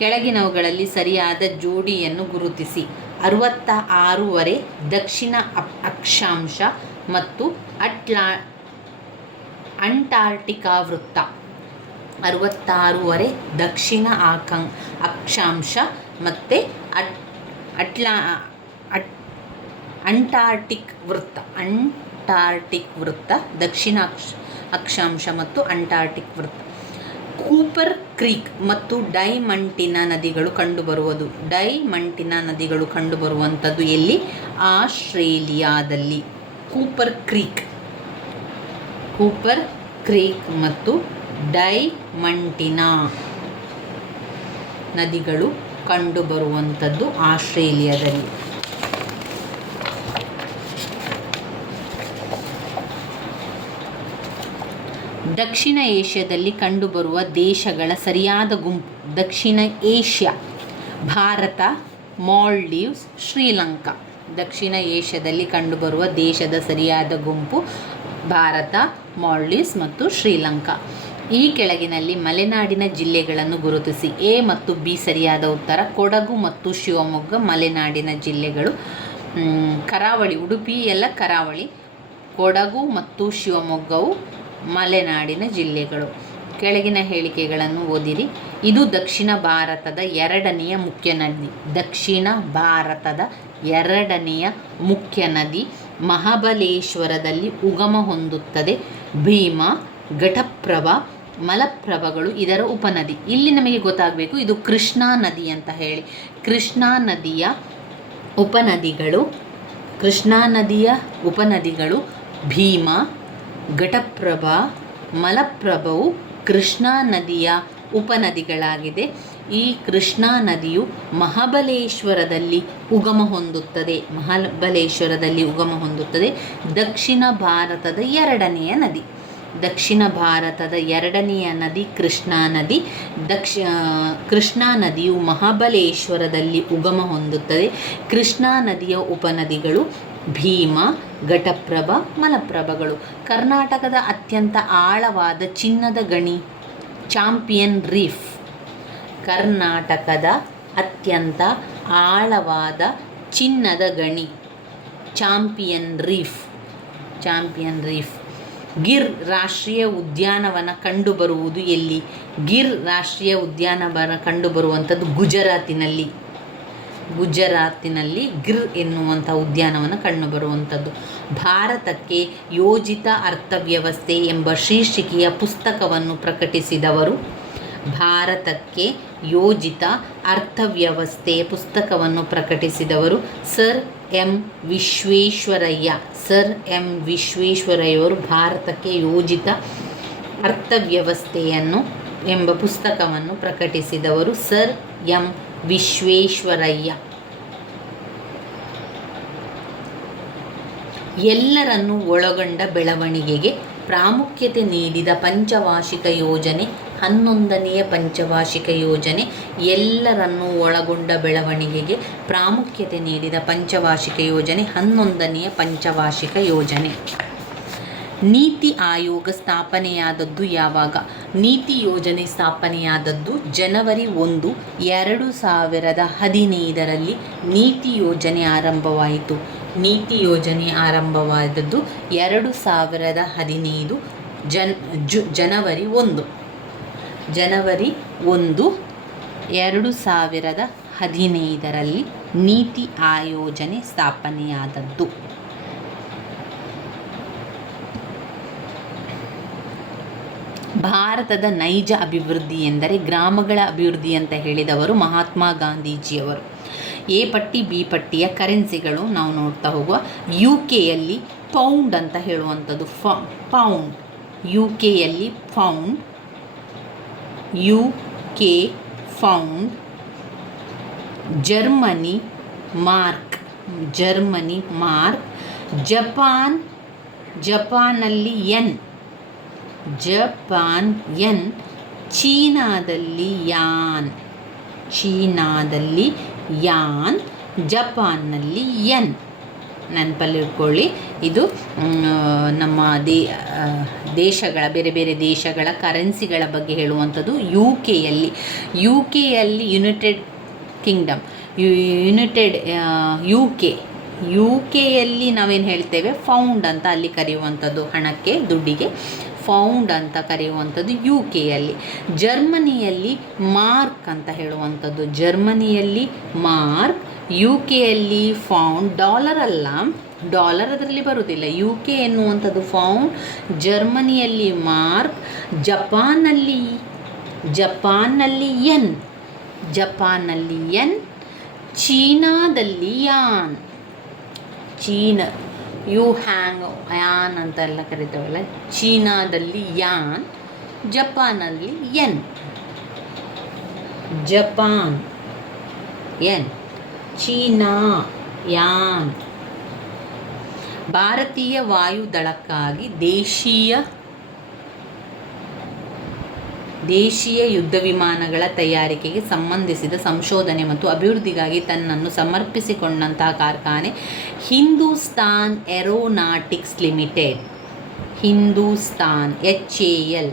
ಕೆಳಗಿನವುಗಳಲ್ಲಿ ಸರಿಯಾದ ಜೋಡಿಯನ್ನು ಗುರುತಿಸಿ. 66 ದಕ್ಷಿಣ ಅಕ್ಷಾಂಶ ಮತ್ತು ಅಂಟಾರ್ಟಿಕಾ ವೃತ್ತ. 66 ದಕ್ಷಿಣ ಅಕ್ಷಾಂಶ ಮತ್ತು ಅಂಟಾರ್ಟಿಕ್ ವೃತ್ತ. ದಕ್ಷಿಣ ಅಕ್ಷಾಂಶ ಮತ್ತು ಅಂಟಾರ್ಟಿಕ್ ವೃತ್ತ. ಕೂಪರ್ ಕ್ರೀಕ್ ಮತ್ತು ಡೈಮಂಟಿನಾ ನದಿಗಳು ಕಂಡುಬರುವಂಥದ್ದು ಎಲ್ಲಿ? ಆಸ್ಟ್ರೇಲಿಯಾದಲ್ಲಿ. ಕೂಪರ್ ಕ್ರೀಕ್ ಮತ್ತು ಡೈಮಂಟಿನಾ ನದಿಗಳು ಕಂಡುಬರುವಂಥದ್ದು ಆಸ್ಟ್ರೇಲಿಯಾದಲ್ಲಿ. ದಕ್ಷಿಣ ಏಷ್ಯಾದಲ್ಲಿ ಕಂಡುಬರುವ ದೇಶಗಳ ಸರಿಯಾದ ಗುಂಪು. ದಕ್ಷಿಣ ಏಷ್ಯಾ: ಭಾರತ, ಮಾಲ್ಡೀವ್ಸ್, ಶ್ರೀಲಂಕಾ. ದಕ್ಷಿಣ ಏಷ್ಯಾದಲ್ಲಿ ಕಂಡುಬರುವ ದೇಶದ ಸರಿಯಾದ ಗುಂಪು ಭಾರತ, ಮಾಲ್ಡೀವ್ಸ್ ಮತ್ತು ಶ್ರೀಲಂಕಾ. ಈ ಕೆಳಗಿನಲ್ಲಿ ಮಲೆನಾಡಿನ ಜಿಲ್ಲೆಗಳನ್ನು ಗುರುತಿಸಿ. ಎ ಮತ್ತು ಬಿ ಸರಿಯಾದ ಉತ್ತರ. ಕೊಡಗು ಮತ್ತು ಶಿವಮೊಗ್ಗ ಮಲೆನಾಡಿನ ಜಿಲ್ಲೆಗಳು. ಕರಾವಳಿ, ಉಡುಪಿ ಎಲ್ಲ ಕರಾವಳಿ. ಕೊಡಗು ಮತ್ತು ಶಿವಮೊಗ್ಗವು ಮಲೆನಾಡಿನ ಜಿಲ್ಲೆಗಳು. ಕೆಳಗಿನ ಹೇಳಿಕೆಗಳನ್ನು ಓದಿರಿ. ಇದು ದಕ್ಷಿಣ ಭಾರತದ ಎರಡನೆಯ ಮುಖ್ಯ ನದಿ. ದಕ್ಷಿಣ ಭಾರತದ ಎರಡನೆಯ ಮುಖ್ಯ ನದಿ. ಮಹಾಬಲೇಶ್ವರದಲ್ಲಿ ಉಗಮ ಹೊಂದುತ್ತದೆ. ಭೀಮಾ, ಘಟಪ್ರಭಾ, ಮಲಪ್ರಭಗಳು ಇದರ ಉಪನದಿ. ಇಲ್ಲಿ ನಮಗೆ ಗೊತ್ತಾಗಬೇಕು ಇದು ಕೃಷ್ಣಾ ನದಿ ಅಂತ ಹೇಳಿ. ಕೃಷ್ಣಾ ನದಿಯ ಉಪನದಿಗಳು ಭೀಮಾ, ಘಟಪ್ರಭಾ, ಮಲಪ್ರಭವು ಕೃಷ್ಣಾ ನದಿಯ ಉಪನದಿಗಳಾಗಿದೆ. ಈ ಕೃಷ್ಣಾ ನದಿಯು ಮಹಾಬಲೇಶ್ವರದಲ್ಲಿ ಉಗಮ ಹೊಂದುತ್ತದೆ. ದಕ್ಷಿಣ ಭಾರತದ ಎರಡನೆಯ ನದಿ. ದಕ್ಷಿಣ ಭಾರತದ ಎರಡನೆಯ ನದಿ ಕೃಷ್ಣಾ ನದಿ. ಕೃಷ್ಣಾ ನದಿಯು ಮಹಾಬಲೇಶ್ವರದಲ್ಲಿ ಉಗಮ ಹೊಂದುತ್ತದೆ. ಕೃಷ್ಣಾ ನದಿಯ ಉಪನದಿಗಳು ಭೀಮಾ, ಘಟಪ್ರಭಾ, ಮಲಪ್ರಭಗಳು. ಕರ್ನಾಟಕದ ಅತ್ಯಂತ ಆಳವಾದ ಚಿನ್ನದ ಗಣಿ ಚಾಂಪಿಯನ್ ರೀಫ್. ಕರ್ನಾಟಕದ ಅತ್ಯಂತ ಆಳವಾದ ಚಿನ್ನದ ಗಣಿ ಚಾಂಪಿಯನ್ ರೀಫ್. ಗಿರ್ ರಾಷ್ಟ್ರೀಯ ಉದ್ಯಾನವನ ಕಂಡುಬರುವುದು ಎಲ್ಲಿ? ಗಿರ್ ರಾಷ್ಟ್ರೀಯ ಉದ್ಯಾನವನ ಕಂಡುಬರುವಂಥದ್ದು ಗುಜರಾತಿನಲ್ಲಿ ಗಿರ್ ಎನ್ನುವಂಥ ಉದ್ಯಾನವನ ಕಂಡುಬರುವಂಥದ್ದು. ಭಾರತಕ್ಕೆ ಯೋಜಿತ ಅರ್ಥವ್ಯವಸ್ಥೆ ಎಂಬ ಶೀರ್ಷಿಕೆಯ ಪುಸ್ತಕವನ್ನು ಪ್ರಕಟಿಸಿದವರು ಸರ್ ಎಂ ವಿಶ್ವೇಶ್ವರಯ್ಯವರು ಭಾರತಕ್ಕೆ ಯೋಜಿತ ಅರ್ಥವ್ಯವಸ್ಥೆಯನ್ನು ಎಂಬ ಪುಸ್ತಕವನ್ನು ಪ್ರಕಟಿಸಿದವರು ಸರ್ ಎಂ ವಿಶ್ವೇಶ್ವರಯ್ಯ. ಎಲ್ಲರನ್ನೂ ಒಳಗೊಂಡ ಬೆಳವಣಿಗೆಗೆ ಪ್ರಾಮುಖ್ಯತೆ ನೀಡಿದ ಪಂಚವಾರ್ಷಿಕ ಯೋಜನೆ 11ನೆಯ ಪಂಚವಾರ್ಷಿಕ ಯೋಜನೆ. ಎಲ್ಲರನ್ನೂ ಒಳಗೊಂಡ ಬೆಳವಣಿಗೆಗೆ ಪ್ರಾಮುಖ್ಯತೆ ನೀಡಿದ ಪಂಚವಾರ್ಷಿಕ ಯೋಜನೆ 11ನೆಯ ಪಂಚವಾರ್ಷಿಕ ಯೋಜನೆ. ನೀತಿ ಆಯೋಗ ಸ್ಥಾಪನೆಯಾದದ್ದು ಯಾವಾಗ? ನೀತಿ ಯೋಜನೆ ಸ್ಥಾಪನೆಯಾದದ್ದು ಜನವರಿ 1, 2015ರಲ್ಲಿ ನೀತಿ ಯೋಜನೆ ಆರಂಭವಾಯಿತು. ನೀತಿ ಯೋಜನೆ ಆರಂಭವಾದದ್ದು 2015 ಜನವರಿ 1, 2015ರಲ್ಲಿ ನೀತಿ ಆಯೋಜನೆ ಸ್ಥಾಪನೆಯಾದದ್ದು. ಭಾರತದ ನೈಜ ಅಭಿವೃದ್ಧಿ ಎಂದರೆ ಗ್ರಾಮಗಳ ಅಭಿವೃದ್ಧಿ ಅಂತ ಹೇಳಿದವರು ಮಹಾತ್ಮ ಗಾಂಧೀಜಿಯವರು. ಎ ಪಟ್ಟಿ ಬಿ ಪಟ್ಟಿಯ ಕರೆನ್ಸಿಗಳು ನಾವು ನೋಡ್ತಾ ಹೋಗುವ. UK ಪೌಂಡ್ ಅಂತ ಹೇಳುವಂಥದ್ದು pound. UK pound. Germany mark. ಜಪಾನ್ನಲ್ಲಿ ಯೆನ್. ಚೀನಾದಲ್ಲಿ ಯಾನ್. ಜಪಾನ್ನಲ್ಲಿ ಯೆನ್. ನೆನಪಲ್ಲಿಟ್ಕೊಳ್ಳಿ. ಇದು ನಮ್ಮ ದೇಶಗಳ ಬೇರೆ ಬೇರೆ ದೇಶಗಳ ಕರೆನ್ಸಿಗಳ ಬಗ್ಗೆ ಹೇಳುವಂಥದ್ದು. ಯುಕೆಯಲ್ಲಿ ಯುನೈಟೆಡ್ ಕಿಂಗ್ಡಮ್, ಯುಕೆಯಲ್ಲಿ ನಾವೇನು ಹೇಳ್ತೇವೆ ಪೌಂಡ್ ಅಂತ ಅಲ್ಲಿ ಕರೆಯುವಂಥದ್ದು. ಹಣಕ್ಕೆ, ದುಡ್ಡಿಗೆ ಪೌಂಡ್ ಅಂತ ಕರೆಯುವಂಥದ್ದು ಯುಕೆಯಲ್ಲಿ. ಜರ್ಮನಿಯಲ್ಲಿ ಮಾರ್ಕ್ ಅಂತ ಹೇಳುವಂಥದ್ದು. ಜರ್ಮನಿಯಲ್ಲಿ ಮಾರ್ಕ್. ಯುಕೆಯಲ್ಲಿ ಪೌಂಡ್. ಡಾಲರ್ ಅಲ್ಲ, ಡಾಲರ್ ಅದರಲ್ಲಿ ಬರುವುದಿಲ್ಲ. UK ಎನ್ನುವಂಥದ್ದು ಪೌಂಡ್. ಜರ್ಮನಿಯಲ್ಲಿ ಮಾರ್ಕ್. ಜಪಾನ್ನಲ್ಲಿ ಯೆನ್. ಚೀನಾದಲ್ಲಿ ಯಾನ್. ಯಾನ್ ಅಂತೆಲ್ಲ ಕರಿತೇವಲ್ಲ. ಚೀನಾದಲ್ಲಿ ಯಾನ್. ಜಪಾನಲ್ಲಿ ಯೆನ್. ಚೀನಾ ಯಾನ್. ಭಾರತೀಯ ವಾಯುದಳಕ್ಕಾಗಿ ದೇಶೀಯ ಯುದ್ಧ ವಿಮಾನಗಳ ತಯಾರಿಕೆಗೆ ಸಂಬಂಧಿಸಿದ ಸಂಶೋಧನೆ ಮತ್ತು ಅಭಿವೃದ್ಧಿಗಾಗಿ ತನ್ನನ್ನು ಸಮರ್ಪಿಸಿಕೊಂಡಂತಹ ಕಾರ್ಖಾನೆ Hindustan aeronautics limited. HAL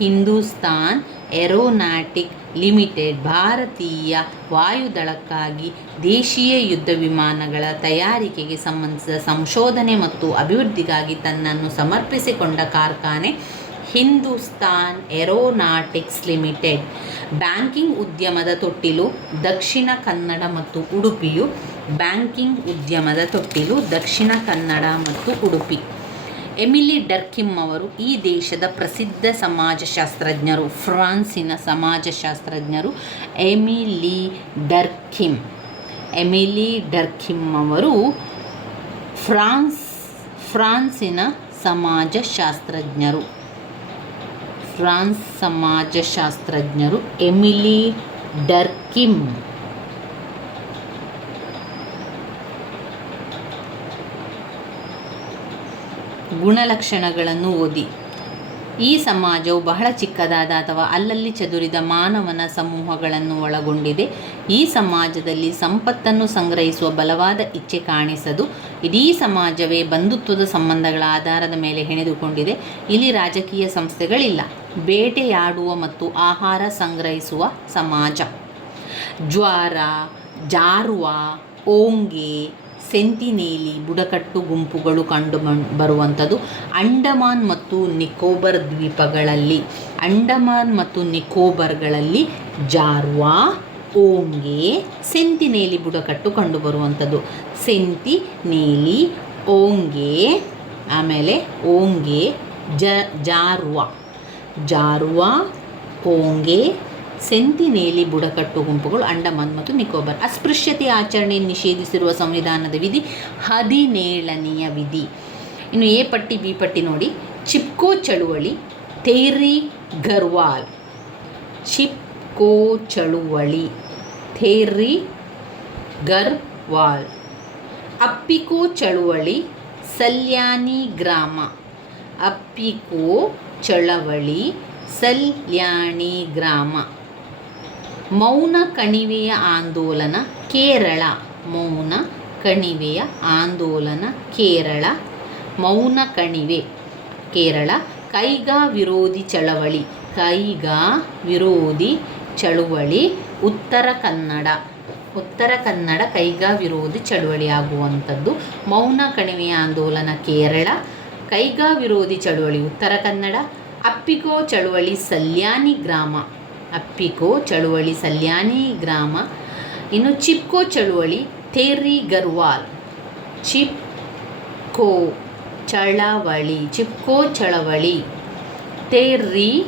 Hindustan aeronautic limited ಭಾರತೀಯ ವಾಯುದಳಕ್ಕಾಗಿ ದೇಶೀಯ ಯುದ್ಧ ವಿಮಾನಗಳ ತಯಾರಿಕೆಗೆ ಸಂಬಂಧಿಸಿದ ಸಂಶೋಧನೆ ಮತ್ತು ಅಭಿವೃದ್ಧಿಗಾಗಿ ತನ್ನನ್ನು ಸಮರ್ಪಿಸಿಕೊಂಡ ಕಾರ್ಖಾನೆ ಹಿಂದೂಸ್ತಾನ್ ಏರೋನಾಟಿಕ್ಸ್ ಲಿಮಿಟೆಡ್. ಬ್ಯಾಂಕಿಂಗ್ ಉದ್ಯಮದ ತೊಟ್ಟಿಲು ದಕ್ಷಿಣ ಕನ್ನಡ ಮತ್ತು ಉಡುಪಿಯು. ಬ್ಯಾಂಕಿಂಗ್ ಉದ್ಯಮದ ತೊಟ್ಟಿಲು ದಕ್ಷಿಣ ಕನ್ನಡ ಮತ್ತು ಉಡುಪಿ. ಎಮಿಲಿ ಡರ್ಕಿಮ್ ಅವರು ಈ ದೇಶದ ಪ್ರಸಿದ್ಧ ಸಮಾಜಶಾಸ್ತ್ರಜ್ಞರು. ಫ್ರಾನ್ಸಿನ ಸಮಾಜಶಾಸ್ತ್ರಜ್ಞರು ಎಮಿಲಿ ಡರ್ಕಿಮ್. ಎಮಿಲಿ ಡರ್ಕಿಮ್ ಅವರು ಫ್ರಾನ್ಸಿನ ಸಮಾಜಶಾಸ್ತ್ರಜ್ಞರು. ಫ್ರಾನ್ಸ್ ಸಮಾಜಶಾಸ್ತ್ರಜ್ಞರು ಎಮಿಲಿ ಡರ್ಕಿಮ್. ಗುಣಲಕ್ಷಣಗಳನ್ನು ಓದಿ. ಈ ಸಮಾಜವು ಬಹಳ ಚಿಕ್ಕದಾದ ಅಥವಾ ಅಲ್ಲಲ್ಲಿ ಚದುರಿದ ಮಾನವನ ಸಮೂಹಗಳನ್ನು ಒಳಗೊಂಡಿದೆ. ಈ ಸಮಾಜದಲ್ಲಿ ಸಂಪತ್ತನ್ನು ಸಂಗ್ರಹಿಸುವ ಬಲವಾದ ಇಚ್ಛೆ ಕಾಣಿಸದು. ಇಡೀ ಸಮಾಜವೇ ಬಂಧುತ್ವದ ಸಂಬಂಧಗಳ ಆಧಾರದ ಮೇಲೆ ಹೆಣೆದುಕೊಂಡಿದೆ. ಇಲ್ಲಿ ರಾಜಕೀಯ ಸಂಸ್ಥೆಗಳಿಲ್ಲ. ಬೇಟೆಯಾಡುವ ಮತ್ತು ಆಹಾರ ಸಂಗ್ರಹಿಸುವ ಸಮಾಜ. ಜ್ವಾರ, ಜಾರ್ವಾ, ಓಂಗೆ, ಸೆಂಟಿನೇಲಿ ಬುಡಕಟ್ಟು ಗುಂಪುಗಳು ಕಂಡು ಬರುವಂಥದ್ದು ಅಂಡಮಾನ್ ಮತ್ತು ನಿಕೋಬಾರ್ ದ್ವೀಪಗಳಲ್ಲಿ. ಅಂಡಮಾನ್ ಮತ್ತು ನಿಕೋಬಾರ್ಗಳಲ್ಲಿ ಜಾರ್ವಾ, ಓಂಗೆ, ಸೆಂಟಿನೇಲಿ ಬುಡಕಟ್ಟು ಕಂಡುಬರುವಂಥದ್ದು. ಸೆಂಟಿನೇಲಿ, ಓಂಗೆ, ಆಮೇಲೆ ಓಂಗೆ, ಜಾರ್ವಾ, ಓಂಗೆ, ಸೆಂಟಿನೇಲಿ ಬುಡಕಟ್ಟು ಗುಂಪುಗಳು ಅಂಡಮಾನ್ ಮತ್ತು ನಿಕೋಬಾರ್. ಅಸ್ಪೃಶ್ಯತೆಯ ಆಚರಣೆಯನ್ನು ನಿಷೇಧಿಸಿರುವ ಸಂವಿಧಾನದ ವಿಧಿ 17ನೆಯ ವಿಧಿ. ಇನ್ನು ಎ ಪಟ್ಟಿ ಬಿ ಪಟ್ಟಿ ನೋಡಿ. ಚಿಪ್ಕೋ ಚಳುವಳಿ, ಥೇರಿ ಗರ್ವಾಲ್. ಚಿಪ್ಕೋ ಚಳುವಳಿ, ಥೇರಿ ಗರ್ವಾಲ್. ಅಪ್ಪಿಕೋ ಚಳುವಳಿ, ಸಲ್ಯಾನಿ ಗ್ರಾಮ. ಅಪ್ಪಿಕೋ ಚಳವಳಿ, ಸಲ್ಯಾನಿ ಗ್ರಾಮ. ಮೌನ ಕಣಿವೆಯ ಆಂದೋಲನ, ಕೇರಳ. ಮೌನ ಕಣಿವೆಯ ಆಂದೋಲನ, ಕೇರಳ. ಮೌನ ಕಣಿವೆ, ಕೇರಳ. ಕೈಗಾ ವಿರೋಧಿ ಚಳವಳಿ, ಕೈಗಾ ವಿರೋಧಿ ಚಳುವಳಿ, ಉತ್ತರ ಕನ್ನಡ. ಉತ್ತರ ಕನ್ನಡ ಕೈಗಾ ವಿರೋಧಿ ಚಳುವಳಿ ಆಗುವಂಥದ್ದು. ಮೌನ ಕಣಿವೆಯ ಆಂದೋಲನ, ಕೇರಳ. ಕೈಗಾ ವಿರೋಧಿ ಚಳುವಳಿ, ಉತ್ತರ ಕನ್ನಡ. ಅಪ್ಪಿಕೋ ಚಳುವಳಿ, ಸಲ್ಯಾನಿ ಗ್ರಾಮ. ಅಪ್ಪಿಕೋ ಚಳುವಳಿ, ಸಲ್ಯಾನಿ ಗ್ರಾಮ. ಇನ್ನು ಚಿಪ್ಕೋ ಚಳುವಳಿ, ಥೇರಿ ಗರ್ವಾಲ್. ಚಿಪ್ಕೋ ಚಳವಳಿ, ಚಿಪ್ಕೋ ಚಳವಳಿ, ಥೇರಿ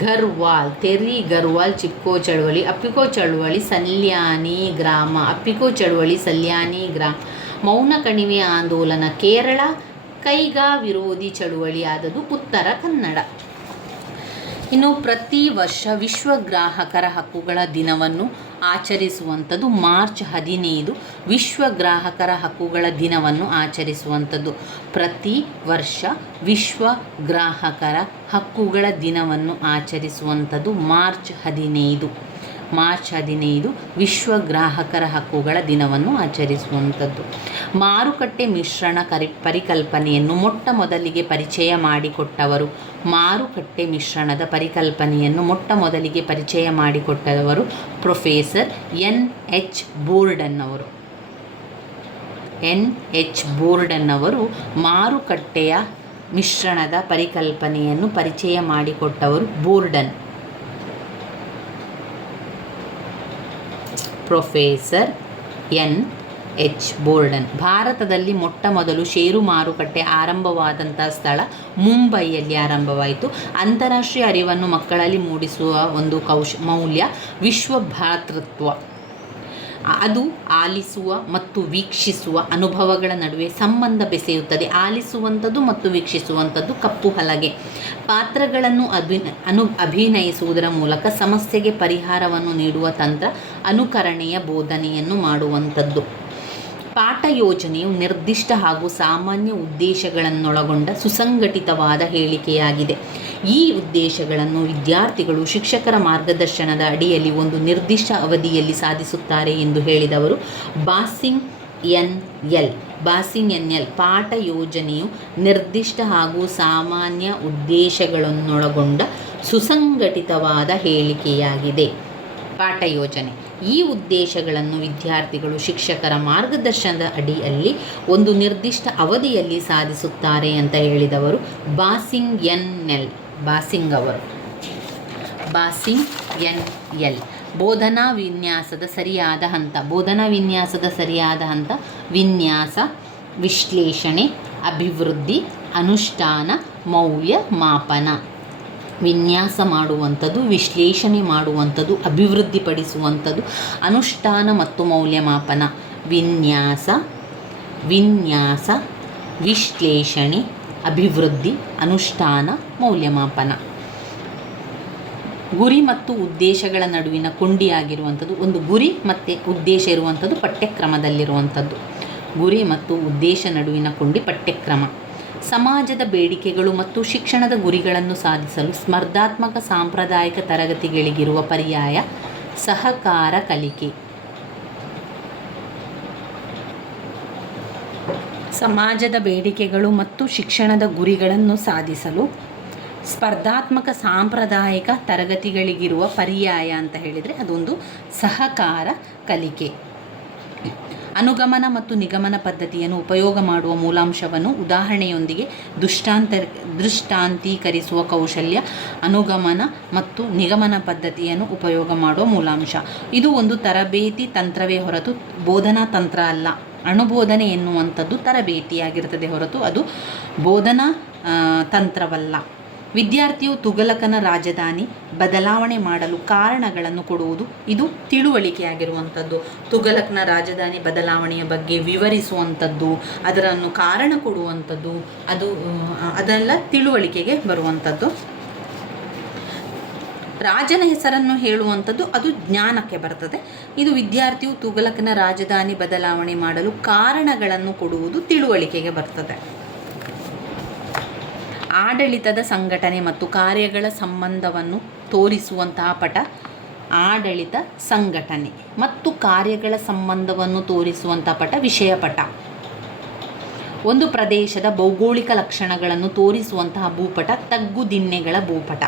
ಗರ್ವಾಲ್. ಥೇರಿ ಗರ್ವಾಲ್ ಚಿಪ್ಕೋ ಚಳುವಳಿ. ಅಪ್ಪಿಕೋ ಚಳುವಳಿ, ಸಲ್ಯಾನಿ ಗ್ರಾಮ. ಅಪ್ಪಿಕೋ ಚಳುವಳಿ, ಸಲ್ಯಾನಿ ಗ್ರಾಮ. ಮೌನ ಕಣಿವೆಯ ಆಂದೋಲನ, ಕೇರಳ. ಕೈಗಾ ವಿರೋಧಿ ಚಳುವಳಿ ಆದದ್ದು ಉತ್ತರ ಕನ್ನಡ. ಇನ್ನು ಪ್ರತಿ ವರ್ಷ ವಿಶ್ವ ಗ್ರಾಹಕರ ಹಕ್ಕುಗಳ ದಿನವನ್ನು ಆಚರಿಸುವಂಥದ್ದು ಮಾರ್ಚ್ 15. ವಿಶ್ವ ಗ್ರಾಹಕರ ಹಕ್ಕುಗಳ ದಿನವನ್ನು ಆಚರಿಸುವಂಥದ್ದು ಪ್ರತಿ ವರ್ಷ ವಿಶ್ವ ಗ್ರಾಹಕರ ಹಕ್ಕುಗಳ ದಿನವನ್ನು ಆಚರಿಸುವಂಥದ್ದು ಮಾರ್ಚ್ 15. ಮಾರ್ಚ್ 15 ವಿಶ್ವ ಗ್ರಾಹಕರ ಹಕ್ಕುಗಳ ದಿನವನ್ನು ಆಚರಿಸುವಂಥದ್ದು. ಮಾರುಕಟ್ಟೆ ಮಿಶ್ರಣ ಪರಿಕಲ್ಪನೆಯನ್ನು ಮೊಟ್ಟ ಮೊದಲಿಗೆ ಪರಿಚಯ ಮಾಡಿಕೊಟ್ಟವರು. ಮಾರುಕಟ್ಟೆ ಮಿಶ್ರಣದ ಪರಿಕಲ್ಪನೆಯನ್ನು ಮೊಟ್ಟ ಮೊದಲಿಗೆ ಪರಿಚಯ ಮಾಡಿಕೊಟ್ಟವರು ಪ್ರೊಫೆಸರ್ ಎನ್.ಎಚ್. ಬೋರ್ಡನ್ ಅವರು. ಎನ್.ಎಚ್. ಬೋರ್ಡನ್ ಅವರು ಮಾರುಕಟ್ಟೆಯ ಮಿಶ್ರಣದ ಪರಿಕಲ್ಪನೆಯನ್ನು ಪರಿಚಯ ಮಾಡಿಕೊಟ್ಟವರು ಬೋರ್ಡನ್. Professor NH. ಬೋರ್ಡನ್. ಭಾರತದಲ್ಲಿ ಮೊಟ್ಟ ಮೊದಲು ಷೇರು ಮಾರುಕಟ್ಟೆ ಆರಂಭವಾದಂಥ ಸ್ಥಳ ಮುಂಬೈಯಲ್ಲಿ ಆರಂಭವಾಯಿತು. ಅಂತಾರಾಷ್ಟ್ರೀಯ ಅರಿವನ್ನು ಮಕ್ಕಳಲ್ಲಿ ಮೂಡಿಸುವ ಒಂದು ಮೌಲ್ಯ ವಿಶ್ವ ಭ್ರಾತೃತ್ವ. ಅದು ಆಲಿಸುವ ಮತ್ತು ವೀಕ್ಷಿಸುವ ಅನುಭವಗಳ ನಡುವೆ ಸಂಬಂಧ ಬೆಸೆಯುತ್ತದೆ. ಆಲಿಸುವಂಥದ್ದು ಮತ್ತು ವೀಕ್ಷಿಸುವಂಥದ್ದು ಕಪ್ಪು ಹಲಗೆ. ಪಾತ್ರಗಳನ್ನು ಅಭಿನಯಿಸುವುದರ ಮೂಲಕ ಸಮಸ್ಯೆಗೆ ಪರಿಹಾರವನ್ನು ನೀಡುವ ತಂತ್ರ ಅನುಕರಣೆಯ ಬೋಧನೆಯನ್ನು ಮಾಡುವಂಥದ್ದು. ಪಾಠ ಯೋಜನೆಯು ನಿರ್ದಿಷ್ಟ ಹಾಗೂ ಸಾಮಾನ್ಯ ಉದ್ದೇಶಗಳನ್ನೊಳಗೊಂಡ ಸುಸಂಘಟಿತವಾದ ಹೇಳಿಕೆಯಾಗಿದೆ. ಈ ಉದ್ದೇಶಗಳನ್ನು ವಿದ್ಯಾರ್ಥಿಗಳು ಶಿಕ್ಷಕರ ಮಾರ್ಗದರ್ಶನದ ಅಡಿಯಲ್ಲಿ ಒಂದು ನಿರ್ದಿಷ್ಟ ಅವಧಿಯಲ್ಲಿ ಸಾಧಿಸುತ್ತಾರೆ ಎಂದು ಹೇಳಿದವರು ಬಾಸಿಂಗ್ ಎನ್.ಎಲ್. ಪಾಠ ಯೋಜನೆಯು ನಿರ್ದಿಷ್ಟ ಹಾಗೂ ಸಾಮಾನ್ಯ ಉದ್ದೇಶಗಳನ್ನೊಳಗೊಂಡ ಸುಸಂಘಟಿತವಾದ ಹೇಳಿಕೆಯಾಗಿದೆ. ಪಾಠ ಯೋಜನೆ ಈ ಉದ್ದೇಶಗಳನ್ನು ವಿದ್ಯಾರ್ಥಿಗಳು ಶಿಕ್ಷಕರ ಮಾರ್ಗದರ್ಶನದ ಅಡಿಯಲ್ಲಿ ಒಂದು ನಿರ್ದಿಷ್ಟ ಅವಧಿಯಲ್ಲಿ ಸಾಧಿಸುತ್ತಾರೆ ಅಂತ ಹೇಳಿದವರು ಬಾಸಿಂಗ್ ಅವರು. ಬಾಸಿಂಗ್ ಬೋಧನಾ ವಿನ್ಯಾಸದ ಸರಿಯಾದ ಹಂತ ವಿನ್ಯಾಸ, ವಿಶ್ಲೇಷಣೆ, ಅಭಿವೃದ್ಧಿ, ಅನುಷ್ಠಾನ, ಮೌಲ್ಯಮಾಪನ. ವಿನ್ಯಾಸ ಮಾಡುವಂಥದ್ದು, ವಿಶ್ಲೇಷಣೆ ಮಾಡುವಂಥದ್ದು, ಅಭಿವೃದ್ಧಿಪಡಿಸುವಂಥದ್ದು, ಅನುಷ್ಠಾನ ಮತ್ತು ಮೌಲ್ಯಮಾಪನ. ವಿನ್ಯಾಸ, ವಿಶ್ಲೇಷಣೆ, ಅಭಿವೃದ್ಧಿ, ಅನುಷ್ಠಾನ, ಮೌಲ್ಯಮಾಪನ. ಗುರಿ ಮತ್ತು ಉದ್ದೇಶಗಳ ನಡುವಿನ ಕೊಂಡಿಯಾಗಿರುವಂಥದ್ದು. ಒಂದು ಗುರಿ ಮತ್ತು ಉದ್ದೇಶ ಇರುವಂಥದ್ದು ಪಠ್ಯಕ್ರಮದಲ್ಲಿರುವಂಥದ್ದು. ಗುರಿ ಮತ್ತು ಉದ್ದೇಶ ನಡುವಿನ ಕೊಂಡಿ ಪಠ್ಯಕ್ರಮ. ಸಮಾಜದ ಬೇಡಿಕೆಗಳು ಮತ್ತು ಶಿಕ್ಷಣದ ಗುರಿಗಳನ್ನು ಸಾಧಿಸಲು ಸ್ಪರ್ಧಾತ್ಮಕ ಸಾಂಪ್ರದಾಯಿಕ ತರಗತಿಗಳಿಗಿರುವ ಪರ್ಯಾಯ ಸಹಕಾರ ಕಲಿಕೆ. ಸಮಾಜದ ಬೇಡಿಕೆಗಳು ಮತ್ತು ಶಿಕ್ಷಣದ ಗುರಿಗಳನ್ನು ಸಾಧಿಸಲು ಸ್ಪರ್ಧಾತ್ಮಕ ಸಾಂಪ್ರದಾಯಿಕ ತರಗತಿಗಳಿಗಿರುವ ಪರ್ಯಾಯ ಅಂತ ಹೇಳಿದರೆ ಅದೊಂದು ಸಹಕಾರ ಕಲಿಕೆ. ಅನುಗಮನ ಮತ್ತು ನಿಗಮನ ಪದ್ಧತಿಯನ್ನು ಉಪಯೋಗ ಮಾಡುವ ಮೂಲಾಂಶವನ್ನು ಉದಾಹರಣೆಯೊಂದಿಗೆ ದೃಷ್ಟಾಂತೀಕರಿಸುವ ಕೌಶಲ್ಯ. ಅನುಗಮನ ಮತ್ತು ನಿಗಮನ ಪದ್ಧತಿಯನ್ನು ಉಪಯೋಗ ಮಾಡುವ ಮೂಲಾಂಶ. ಇದು ಒಂದು ತರಬೇತಿ ತಂತ್ರವೇ ಹೊರತು ಬೋಧನಾ ತಂತ್ರ ಅಲ್ಲ. ಅಣುಬೋಧನೆ ಎನ್ನುವಂಥದ್ದು ತರಬೇತಿಯಾಗಿರ್ತದೆ ಹೊರತು ಅದು ಬೋಧನಾ ತಂತ್ರವಲ್ಲ. ವಿದ್ಯಾರ್ಥಿಯು ತುಘಲಕನ ರಾಜಧಾನಿ ಬದಲಾವಣೆ ಮಾಡಲು ಕಾರಣಗಳನ್ನು ಕೊಡುವುದು. ಇದು ತಿಳುವಳಿಕೆಯಾಗಿರುವಂಥದ್ದು. ತುಘಲಕ್ನ ರಾಜಧಾನಿ ಬದಲಾವಣೆಯ ಬಗ್ಗೆ ವಿವರಿಸುವಂಥದ್ದು, ಅದರನ್ನು ಕಾರಣ ಕೊಡುವಂಥದ್ದು, ಅದೆಲ್ಲ ತಿಳುವಳಿಕೆಗೆ ಬರುವಂಥದ್ದು. ರಾಜನ ಹೆಸರನ್ನು ಹೇಳುವಂಥದ್ದು ಅದು ಜ್ಞಾನಕ್ಕೆ ಬರ್ತದೆ. ಇದು ವಿದ್ಯಾರ್ಥಿಯು ತುಘಲಕನ ರಾಜಧಾನಿ ಬದಲಾವಣೆ ಮಾಡಲು ಕಾರಣಗಳನ್ನು ಕೊಡುವುದು ತಿಳುವಳಿಕೆಗೆ ಬರ್ತದೆ. ಆಡಳಿತದ ಸಂಘಟನೆ ಮತ್ತು ಕಾರ್ಯಗಳ ಸಂಬಂಧವನ್ನು ತೋರಿಸುವಂತಹ ಪಟ ಆಡಳಿತ ಸಂಘಟನೆ ಮತ್ತು ಕಾರ್ಯಗಳ ಸಂಬಂಧವನ್ನು ತೋರಿಸುವಂತಹ ಪಟ ವಿಷಯ ಪಟ. ಒಂದು ಪ್ರದೇಶದ ಭೌಗೋಳಿಕ ಲಕ್ಷಣಗಳನ್ನು ತೋರಿಸುವಂತಹ ಭೂಪಟ ತಗ್ಗುದಿನ್ನೆಗಳ ಭೂಪಟ.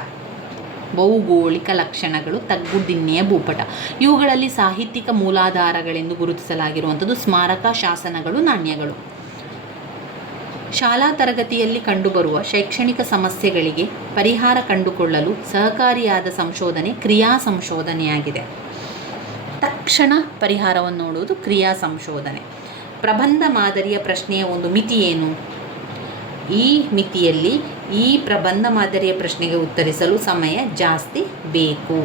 ಭೌಗೋಳಿಕ ಲಕ್ಷಣಗಳು ತಗ್ಗುದಿನ್ನೆಯ ಭೂಪಟ. ಇವುಗಳಲ್ಲಿ ಸಾಹಿತ್ಯಿಕ ಮೂಲಾಧಾರಗಳೆಂದು ಗುರುತಿಸಲಾಗಿರುವಂಥದ್ದು ಸ್ಮಾರಕ, ಶಾಸನಗಳು, ನಾಣ್ಯಗಳು. ಶಾಲಾ ತರಗತಿಯಲ್ಲಿ ಕಂಡುಬರುವ ಶೈಕ್ಷಣಿಕ ಸಮಸ್ಯೆಗಳಿಗೆ ಪರಿಹಾರ ಕಂಡುಕೊಳ್ಳಲು ಸಹಕಾರಿಯಾದ ಸಂಶೋಧನೆ ಕ್ರಿಯಾ ಸಂಶೋಧನೆಯಾಗಿದೆ. ತಕ್ಷಣ ಪರಿಹಾರವನ್ನು ನೋಡುವುದು ಕ್ರಿಯಾ ಸಂಶೋಧನೆ. ಪ್ರಬಂಧ ಮಾದರಿಯ ಪ್ರಶ್ನೆಯ ಒಂದು ಮಿತಿ ಏನು? ಈ ಮಿತಿಯಲ್ಲಿ ಈ ಪ್ರಬಂಧ ಮಾದರಿಯ ಪ್ರಶ್ನೆಗೆ ಉತ್ತರಿಸಲು ಸಮಯ ಜಾಸ್ತಿ ಬೇಕು.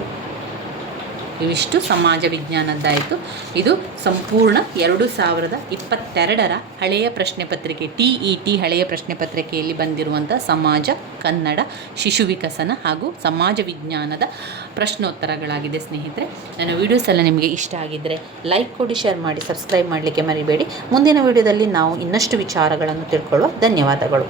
ಇವಿಷ್ಟು ಸಮಾಜ ವಿಜ್ಞಾನದ್ದಾಯಿತು. ಇದು ಸಂಪೂರ್ಣ 2022ರ ಹಳೆಯ ಪ್ರಶ್ನೆ ಪತ್ರಿಕೆ TET ಹಳೆಯ ಪ್ರಶ್ನೆ ಪತ್ರಿಕೆಯಲ್ಲಿ ಬಂದಿರುವಂಥ ಸಮಾಜ, ಕನ್ನಡ, ಶಿಶು ವಿಕಸನ ಹಾಗೂ ಸಮಾಜ ವಿಜ್ಞಾನದ ಪ್ರಶ್ನೋತ್ತರಗಳಾಗಿದೆ ಸ್ನೇಹಿತರೆ. ನನ್ನ ವೀಡಿಯೋಸ್ ಎಲ್ಲ ನಿಮಗೆ ಇಷ್ಟ ಆಗಿದ್ದರೆ ಲೈಕ್ ಕೊಡಿ, ಶೇರ್ ಮಾಡಿ, ಸಬ್ಸ್ಕ್ರೈಬ್ ಮಾಡಲಿಕ್ಕೆ ಮರಿಬೇಡಿ. ಮುಂದಿನ ವೀಡಿಯೋದಲ್ಲಿ ನಾವು ಇನ್ನಷ್ಟು ವಿಚಾರಗಳನ್ನು ತಿಳ್ಕೊಳ್ಳುವ. ಧನ್ಯವಾದಗಳು.